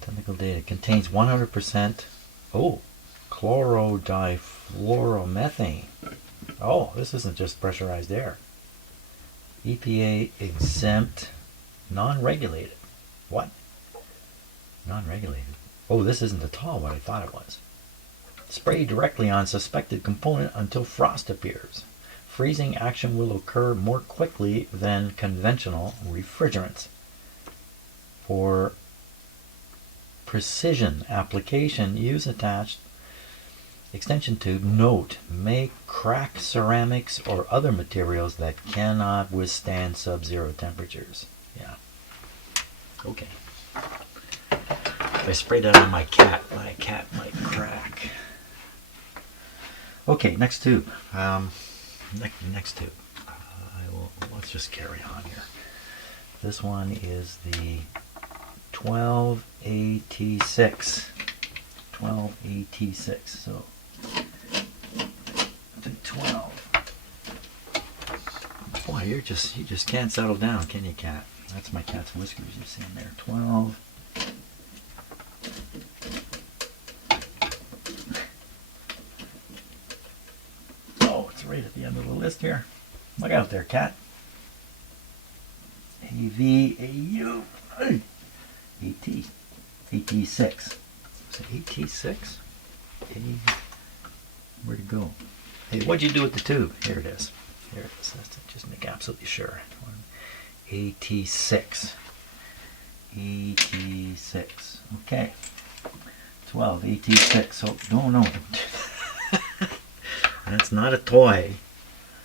Technical data contains 100% chlorodifluoromethane. Oh, this isn't just pressurized air. EPA exempt, non-regulated. What? Non-regulated. Oh, this isn't at all what I thought it was. Spray directly on suspected component until frost appears. Freezing action will occur more quickly than conventional refrigerants. For precision application, use attached Extension tube, note, may crack ceramics or other materials that cannot withstand sub-zero temperatures. Yeah. Okay. If I spray that on my cat might crack. Okay, next tube. Next tube. Let's just carry on here. This one is the 12AT6. 12AT6. So the 12. Boy, you just can't settle down, can you, cat? That's my cat's whiskers you see in there. 12. Oh, it's right at the end of the list here. Look out there, cat. AV, AU, AT, AT6. Is it AT6? Where'd it go? Hey, what'd you do with the tube? Here it is. Here it is. Let's just make absolutely sure. AT6. AT6. Okay. 12, AT6. So, no. That's not a toy.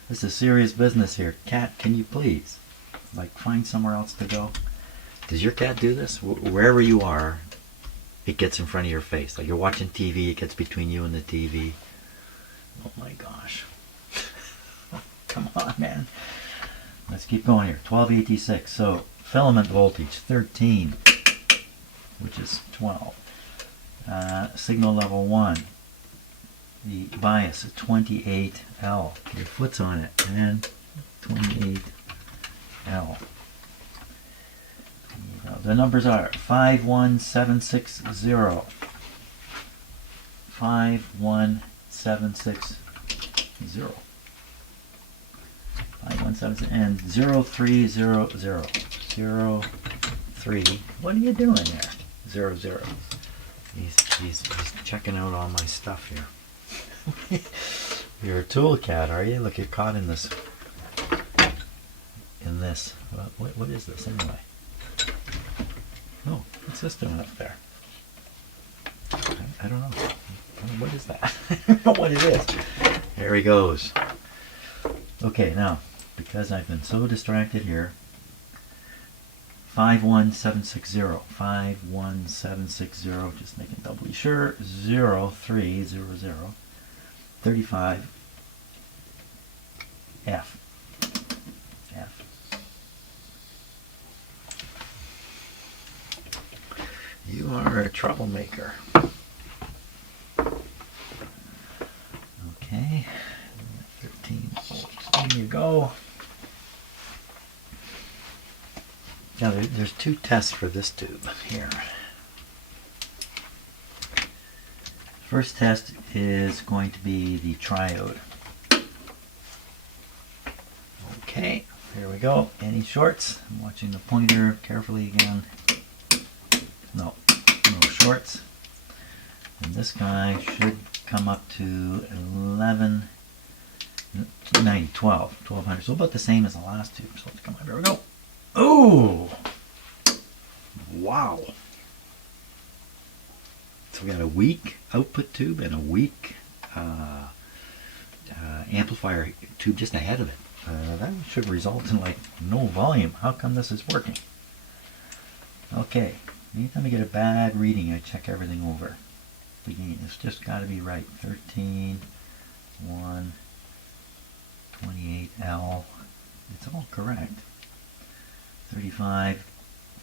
This is serious business here. Cat, can you please, find somewhere else to go? Does your cat do this? Wherever you are, it gets in front of your face. Like you're watching TV, it gets between you and the TV. Oh my gosh. Come on, man. Let's keep going here. 1286. So filament voltage 13, which is 12. Signal level 1. The bias is 28L. Your foot's on it, and 28L. The numbers are 51760. 51760. 5176 and 0300. 03. What are you doing there? 00. He's checking out all my stuff here. You're a tool cat, are you? Look, you're caught in this. What is this anyway? Oh, what's this doing up there? I don't know. What is that? I don't know what it is. There he goes. Okay, now, because I've been so distracted here, 51760. 51760, just making doubly sure. 0300. 35 F. You are a troublemaker. Okay, 13 volts. There you go. Now there's two tests for this tube here. First test is going to be the triode. Okay, here we go. Any shorts? I'm watching the pointer carefully again. No shorts. And this guy should come up to 1200. So about the same as the last tube. So let's come on. Here we go. Oh! Wow. So we got a weak output tube and a weak amplifier tube just ahead of it. That should result in no volume. How come this is working? Okay, anytime I get a bad reading, I check everything over. The gain, it's just got to be right. 13, 1, 28L. It's all correct. 35,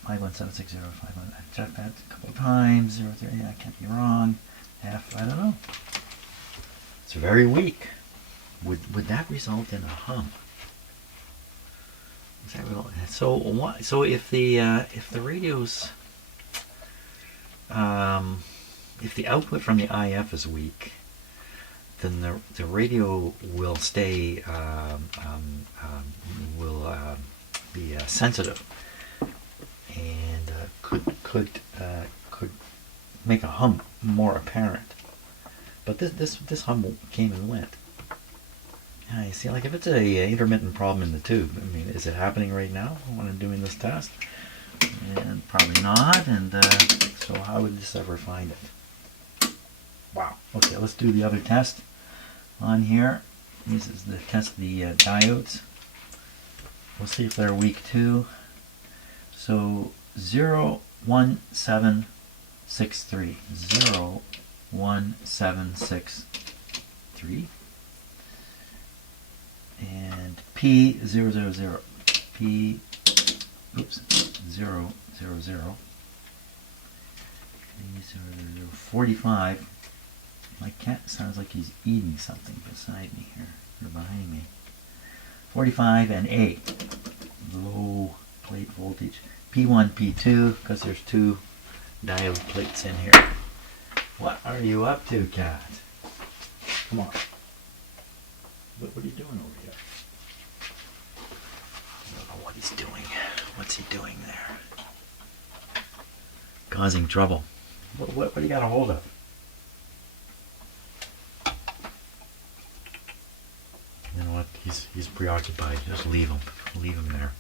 51760, 51. I've checked that a couple of times. 03, I can't be wrong. F, I don't know. It's very weak. Would that result in a hum? Is that real? So what? So if the radio's if the output from the IF is weak, then the radio will stay be sensitive and could make a hum more apparent. But this hum came and went. Yeah, you see, if it's a intermittent problem in the tube, I mean, is it happening right now when I'm doing this test? And probably not. And so how would this ever find it? Wow. Okay, let's do the other test on here. This is the test the diodes. We'll see if they're weak too. So 01763. 01763. And P000. P, oops, 000. 45. My cat sounds like he's eating something beside me here, or behind me. 45 and A, low plate voltage. P1, P2, because there's two diode plates in here. What are you up to, cat? Come on. What are you doing over here? I don't know what he's doing. What's he doing there? Causing trouble. What do you got a hold of? You know what? He's preoccupied. Just leave him. Leave him there.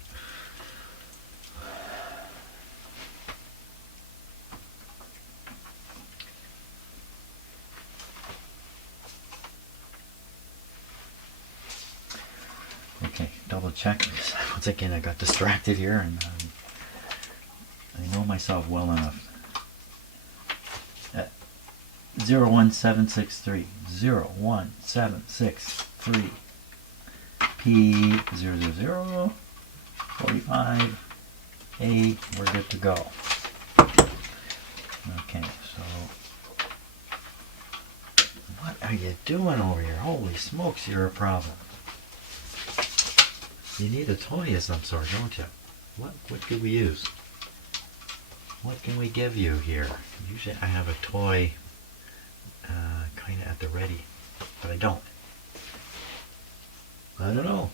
Okay, double check. Once again, I got distracted here, and I know myself well enough. 01763. 01763. P000. 45. A. We're good to go. Okay, so what are you doing over here? Holy smokes, you're a problem. You need a toy of some sort, don't you? What could we use? What can we give you here? Usually I have a toy kind of at the ready, but I don't. I don't know.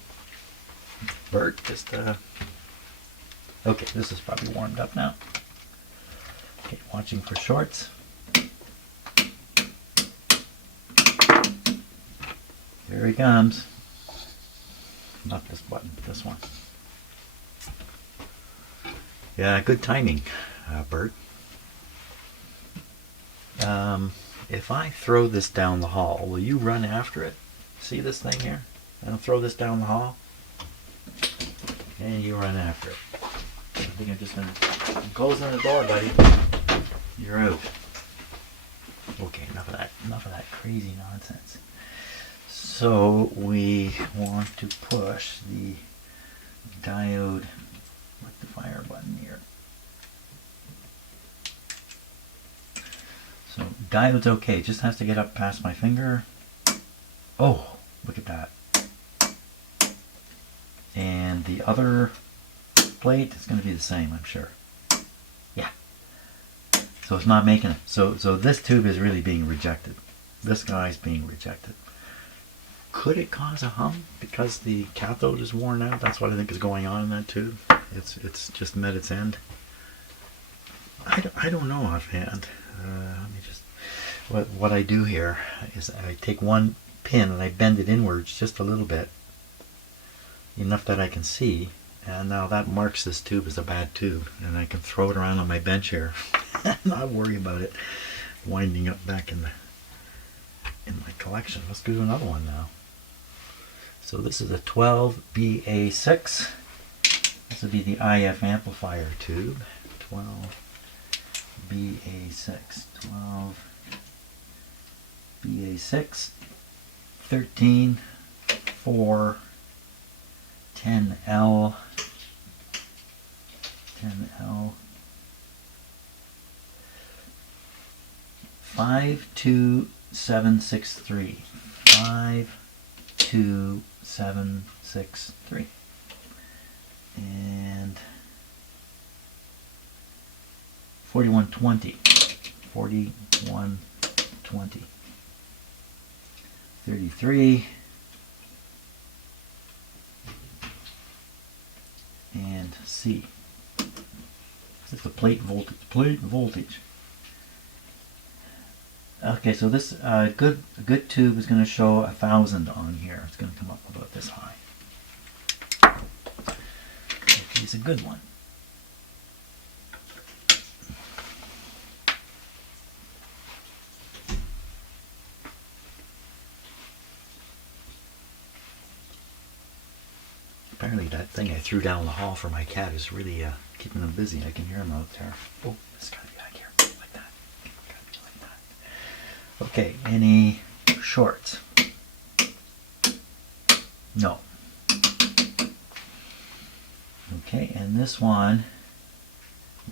Bert, just okay, this is probably warmed up now. Okay, watching for shorts. Here he comes. Not this button, this one. Yeah, good timing, Bert. If I throw this down the hall, will you run after it? See this thing here? I'll throw this down the hall, and you run after it. I think I'm just gonna close the door, buddy. You're out. Okay, enough of that crazy nonsense. So we want to push the diode rectifier button here. So diode's okay, just has to get up past my finger. Oh, look at that. And the other plate is going to be the same, I'm sure. Yeah. So it's not making it. So this tube is really being rejected. This guy's being rejected. Could it cause a hum because the cathode is worn out? That's what I think is going on in that tube. It's just met its end. I don't know offhand. Let me just. What I do here is I take one pin and I bend it inwards just a little bit, enough that I can see, and now that marks this tube as a bad tube, and I can throw it around on my bench here and not worry about it winding up back in my collection. Let's do another one now. So this is a 12BA6. This would be the IF amplifier tube. 12BA6. 12BA6. 13, 4, 10L. 10L. 52763. 52763. And 4120. 4120. 33. And C. This is the plate voltage. Plate voltage. Okay, so this good tube is going to show 1,000 on here. It's going to come up about this high. Okay, it's a good one. Apparently that thing I threw down the hall for my cat is really keeping him busy. I can hear him out there. Oh, it's gotta be back here. Like that. Gotta be like that. Okay, any shorts? No. Okay, and this one,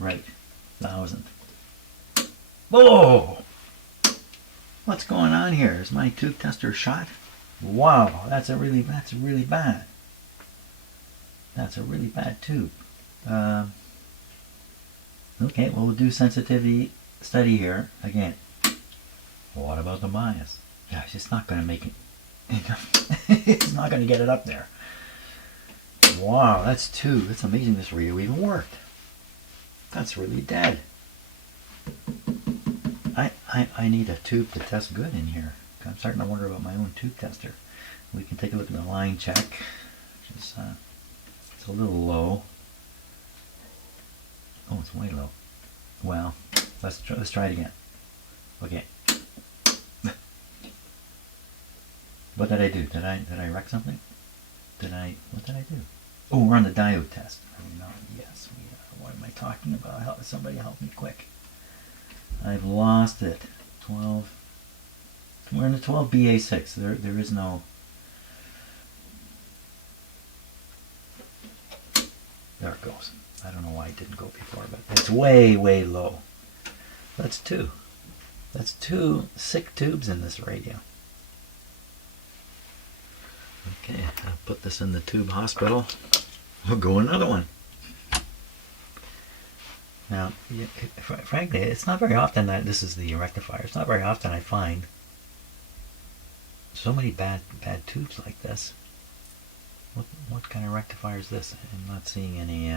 right, 1,000. Whoa! What's going on here? Is my tube tester shot? Wow, that's really bad. That's a really bad tube. Okay, well, we'll do sensitivity study here again. What about the bias? Yeah, it's just not going to make it. It's not going to get it up there. Wow, that's 2. That's amazing this radio even worked. That's really dead. I need a tube to test good in here. I'm starting to wonder about my own tube tester. We can take a look at the line check, which is it's a little low. Oh, it's way low. Well, let's try it again. Okay. What did I do? Did I wreck something? What did I do? Oh, we're on the diode test. Yes, we are. What am I talking about? Somebody help me quick. I've lost it. 12. We're in the 12BA6. There is no. There it goes. I don't know why it didn't go before, but it's way, way low. That's 2. That's 2 sick tubes in this radio. Okay, I'll put this in the tube hospital. We'll go another one. Now, frankly, it's not very often that this is the rectifier. It's not very often I find so many bad tubes like this. What kind of rectifier is this? I'm not seeing any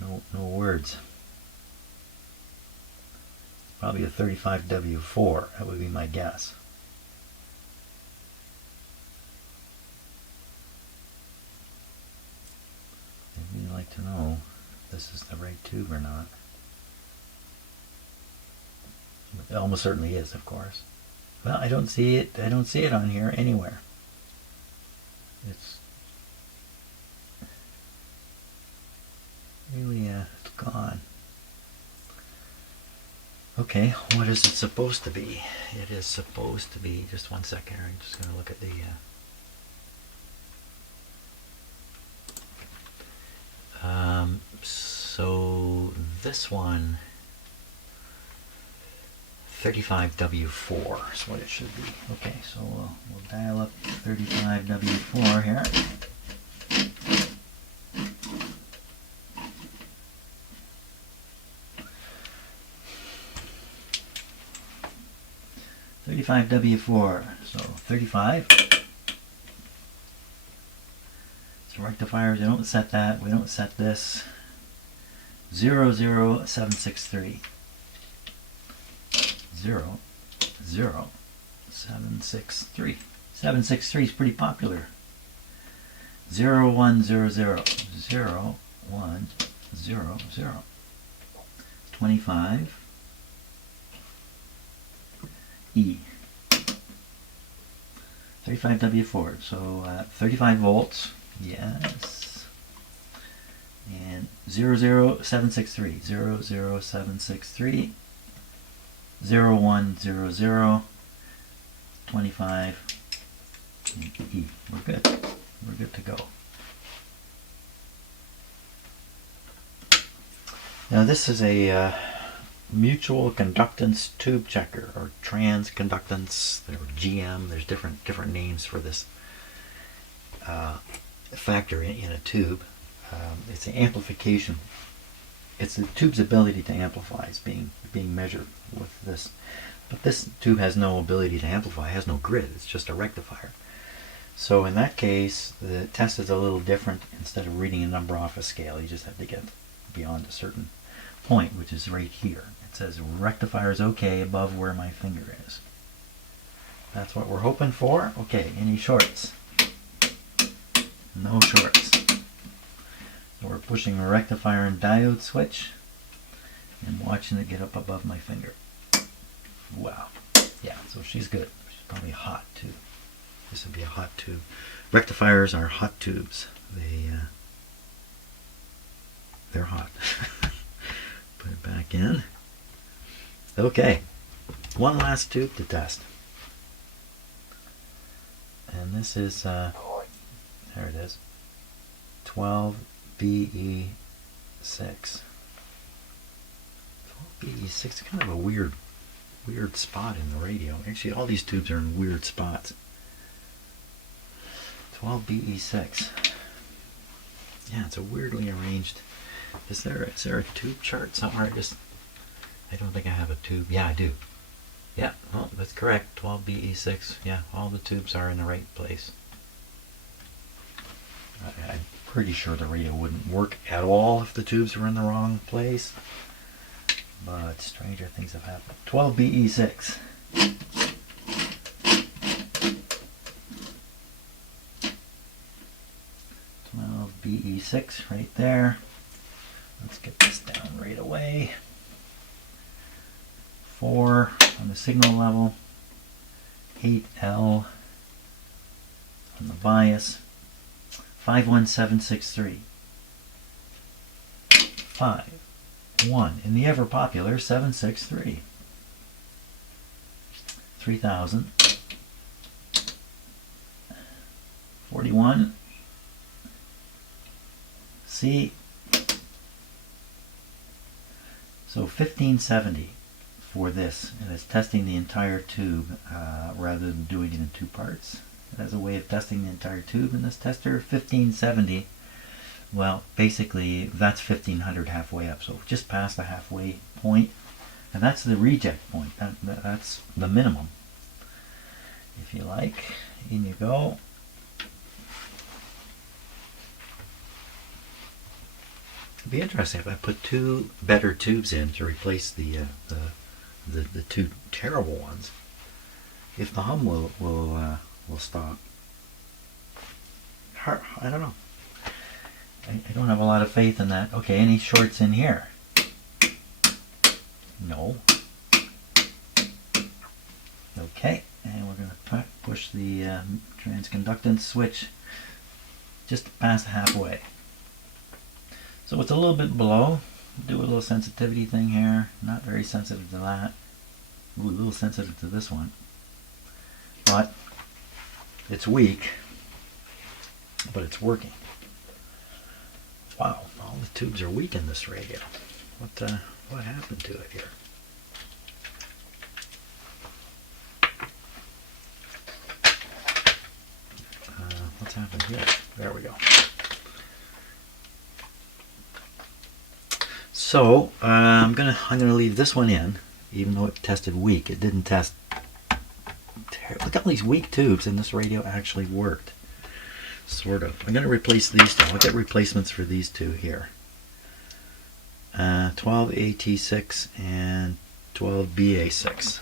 no words. Probably a 35W4. That would be my guess. I'd really like to know if this is the right tube or not. It almost certainly is, of course. Well, I don't see it. I don't see it on here anywhere. It's really it's gone. Okay, what is it supposed to be? It is supposed to be, just one second here, I'm just going to look at the so this one 35W4 is what it should be. Okay, so we'll dial up 35W4 here. W4, so 35. So rectifiers, we don't set that, we don't set this. 00763. 00763. 763 is pretty popular. 0100. 0100. 25. E. 35W4, so 35 volts, yes, and 00763, 00763, 0100, 25, E. We're good. We're good to go. Now this is a mutual conductance tube checker, or trans conductance, or GM. There's different names for this factor in a tube. It's an amplification. It's the tube's ability to amplify is being measured with this. But this tube has no ability to amplify. It has no grid. It's just a rectifier. So in that case, the test is a little different. Instead of reading a number off a scale, you just have to get beyond a certain point, which is right here. It says rectifier is okay above where my finger is. That's what we're hoping for. Okay, any shorts? No shorts. So we're pushing the rectifier and diode switch and watching it get up above my finger. Wow. Yeah, so she's good. She's probably hot too. This would be a hot tube. Rectifiers are hot tubes. They're hot. Put it back in. Okay, one last tube to test. And this is, there it is, 12BE6. 12BE6, kind of a weird spot in the radio. Actually, all these tubes are in weird spots. 12BE6. Yeah, it's a weirdly arranged. Is there a tube chart somewhere? I don't think I have a tube. Yeah, I do. Yeah, well, that's correct. 12BE6. Yeah, all the tubes are in the right place. I'm pretty sure the radio wouldn't work at all if the tubes were in the wrong place. But stranger things have happened. 12BE6. BE6 right there. Let's get this down right away. 4 on the signal level, 8L on the bias, 51763. 5, 1 in the ever popular 763. 3000. 41. C. So 1570 for this, and it's testing the entire tube rather than doing it in two parts. It has a way of testing the entire tube in this tester. 1570, well, basically that's 1500 halfway up, so just past the halfway point, and that's the reject point. That's the minimum, if you like. In you go. It'd be interesting if I put two better tubes in to replace the two terrible ones. If the hum will stop. I don't know. I don't have a lot of faith in that. Okay, any shorts in here? No. Okay, and we're going to push the transconductance switch just past halfway. So it's a little bit below. Do a little sensitivity thing here. Not very sensitive to that. Ooh, a little sensitive to this one. But it's weak. But it's working. Wow, all the tubes are weak in this radio. What happened to it here? What's happened here? There we go. So I'm gonna leave this one in, even though it tested weak. It didn't test. Look at all these weak tubes, and this radio actually worked. Sort of. I'm gonna replace these two. I'll get replacements for these two here. 12AT6 and 12BA6,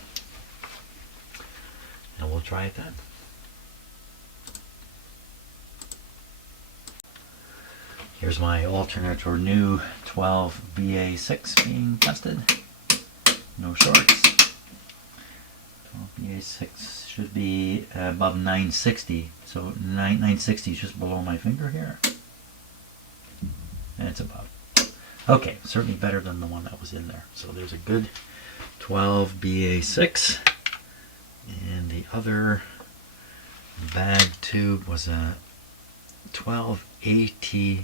and we'll try it then. Here's my alternate or new 12BA6 being tested. No shorts. 12BA6 should be above 960. So 960 is just below my finger here. And it's above. Okay, certainly better than the one that was in there. So there's a good 12BA6. And the other bad tube was a 12AT6.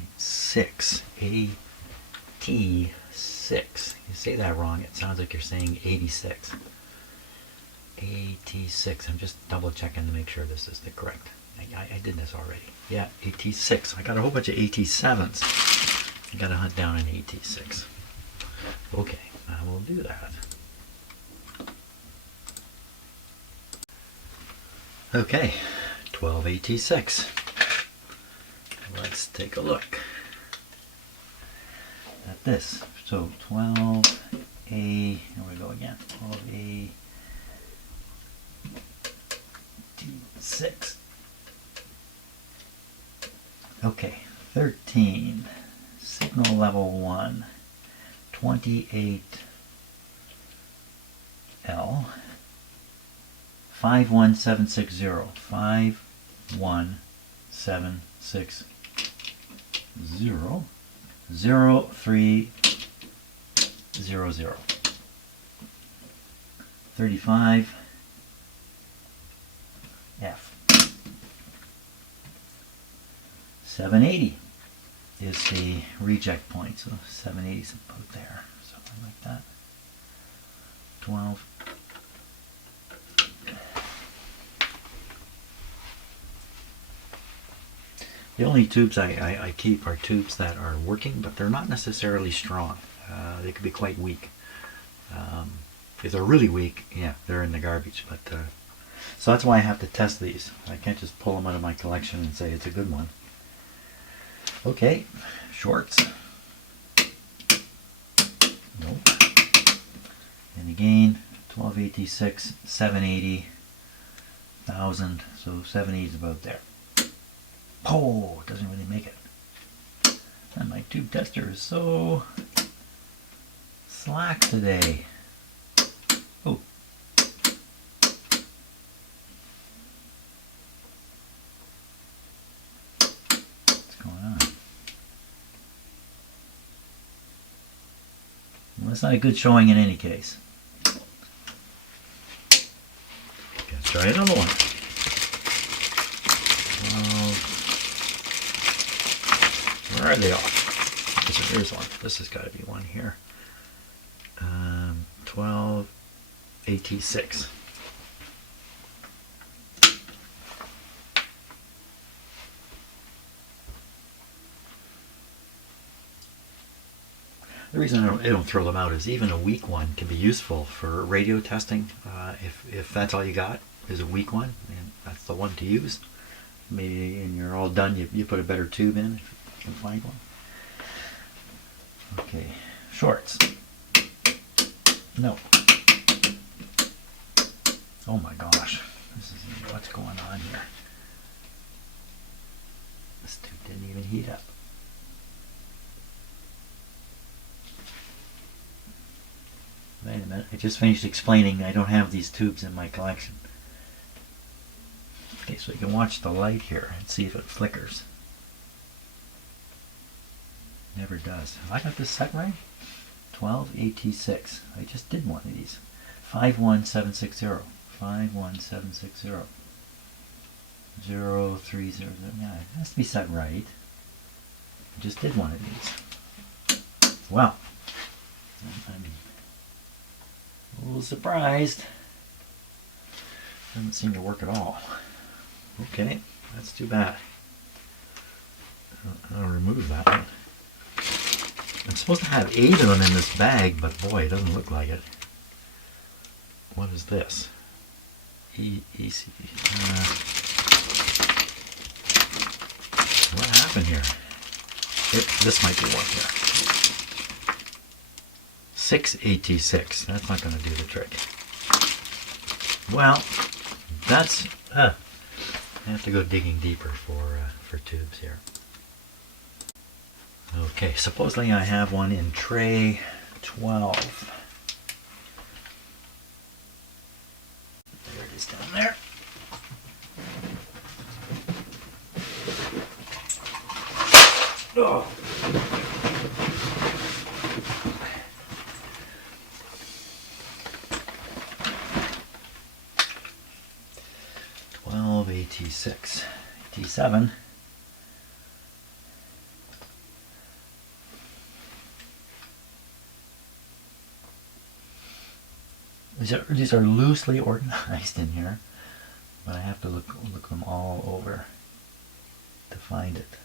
AT6. You say that wrong, it sounds like you're saying 86. AT6. I'm just double checking to make sure this is the correct. I did this already. Yeah, AT6. I got a whole bunch of AT7s. I gotta hunt down an AT6. Okay, I will do that. Okay, 12AT6. Let's take a look at this. So 12A, here we go again. 12AT6. Okay, 13. Signal level 1. 28L. 51760. 0300. 35 F. 780 is the reject point, so 780 is about there, something like that. 12. The only tubes I keep are tubes that are working, but they're not necessarily strong. They could be quite weak. If they're really weak, yeah, they're in the garbage. But so that's why I have to test these. I can't just pull them out of my collection and say it's a good one. Okay, shorts. Nope. And again, 1286, 780, 1000. So 780 is about there. Oh, it doesn't really make it. And my tube tester is so slack today. Oh. What's going on? Well, it's not a good showing in any case. Let's try another one. Where are they all? Here's one. This has got to be one here. 1286. The reason I don't throw them out is even a weak one can be useful for radio testing. If that's all you got is a weak one, and that's the one to use. Maybe when you're all done, you put a better tube in if you can find one. Okay, shorts. No. Oh my gosh, this is what's going on here. This tube didn't even heat up. Wait a minute, I just finished explaining I don't have these tubes in my collection. Okay, so you can watch the light here and see if it flickers. Never does. Have I got this set right? 1286. I just did one of these. 51760. 51760. 0300. Yeah, it has to be set right. I just did one of these. Well, I'm a little surprised. Doesn't seem to work at all. Okay, that's too bad. I'll remove that one. I'm supposed to have 8 of them in this bag, but boy, it doesn't look like it. What is this? EC. What happened here? This might be one here. 686. That's not going to do the trick. Well, that's... I have to go digging deeper for tubes here. Okay, supposedly I have one in tray 12. There it is down there. Oh. AT6, AT7. These are loosely organized in here, but I have to look them all over to find it.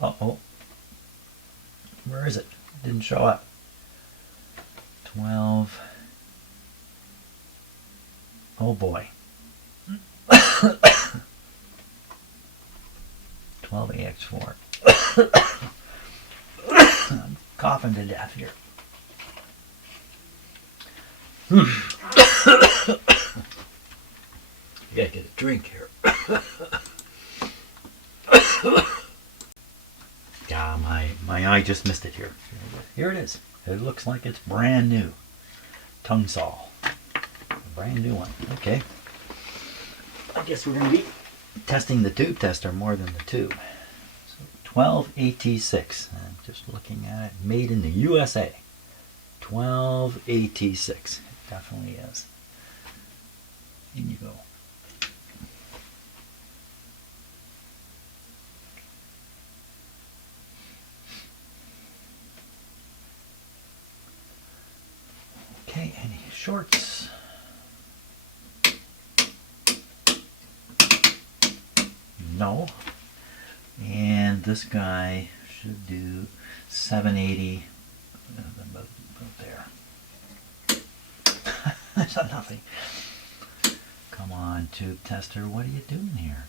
Uh-oh. Where is it? It didn't show up. 12. Oh boy. 12AX4. I'm coughing to death here. I gotta get a drink here. Yeah, my eye just missed it here. Here it is. It looks like it's brand new. Tongue saw. A brand new one. Okay. I guess we're going to be testing the tube tester more than the tube. So 12AT6. I'm just looking at it. Made in the USA. 12AT6. It definitely is. In you go. Okay, any shorts? No. And this guy should do 780. About there. There's nothing. Come on, tube tester, what are you doing here?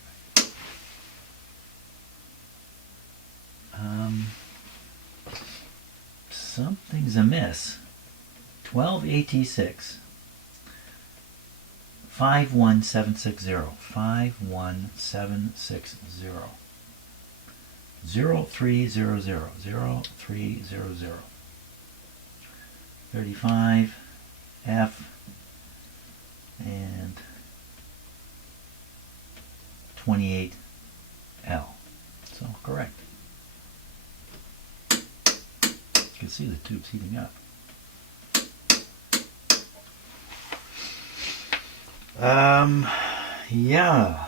Something's amiss. 12AT6. 51760. 51760. 0300. 0300. 35 F and 28 L. So correct. You can see the tube's heating up. Yeah.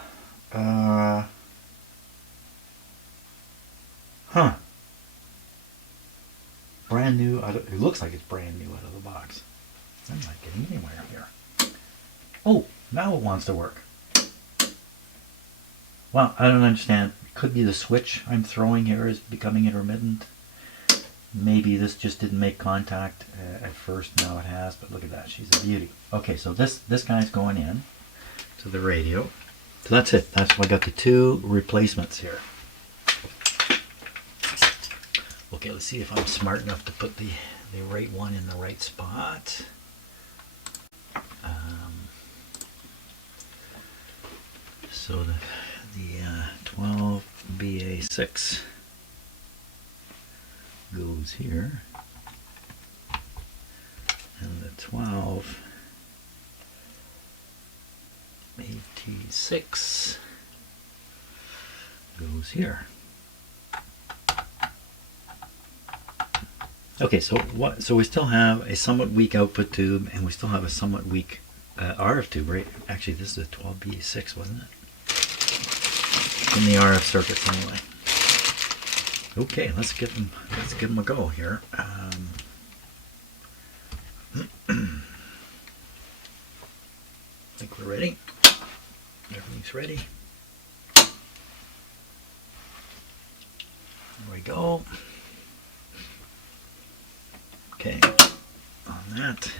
Brand new. It looks like it's brand new out of the box. I'm not getting anywhere here. Oh, now it wants to work. Well, I don't understand. It could be the switch I'm throwing here is becoming intermittent. Maybe this just didn't make contact at first. Now it has, but look at that. She's a beauty. Okay, so this guy's going in to the radio. So that's it. That's why I got the two replacements here. Okay, let's see if I'm smart enough to put the right one in the right spot. So the 12BA6 goes here, and the 12AT6 goes here. Okay, so we still have a somewhat weak output tube, and we still have a somewhat weak RF tube, right? Actually, this is a 12BA6, wasn't it? In the RF circuits, anyway. Okay, let's give them a go here. Think we're ready. Everything's ready. There we go. Okay, on that.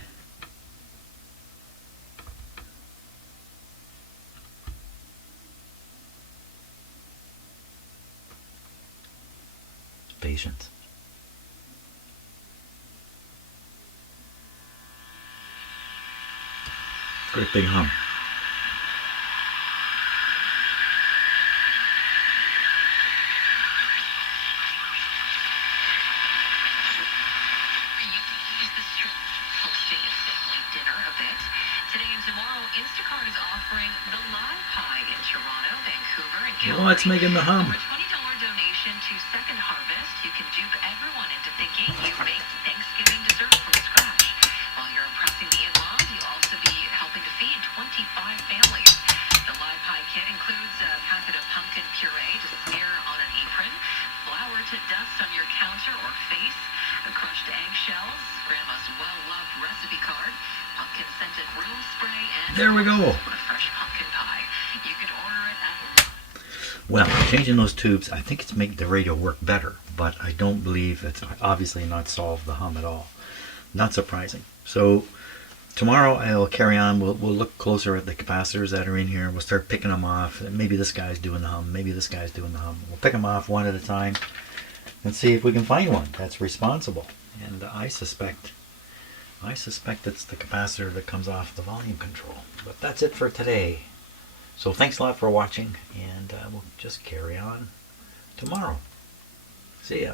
Patience. Great big hum. Oh, it's making the hum. For a $20 donation to Second Harvest, you can dupe everyone into thinking you make Thanksgiving dessert from scratch. While you're impressing the in-laws, you'll also be helping to feed 25 families. The live pie kit includes a packet of pumpkin puree to smear on an apron, flour to dust on your counter or face, crushed eggshells, Grandma's well-loved recipe card, pumpkin-scented room spray, and there we go. A fresh pumpkin pie. You can order it at well, changing those tubes, I think it's making the radio work better, but I don't believe it's obviously not solved the hum at all. Not surprising. So tomorrow I'll carry on. We'll look closer at the capacitors that are in here. We'll start picking them off. Maybe this guy's doing the hum. Maybe this guy's doing the hum. We'll pick them off one at a time and see if we can find one that's responsible. And I suspect it's the capacitor that comes off the volume control. But that's it for today. So thanks a lot for watching, and we'll just carry on tomorrow. See ya.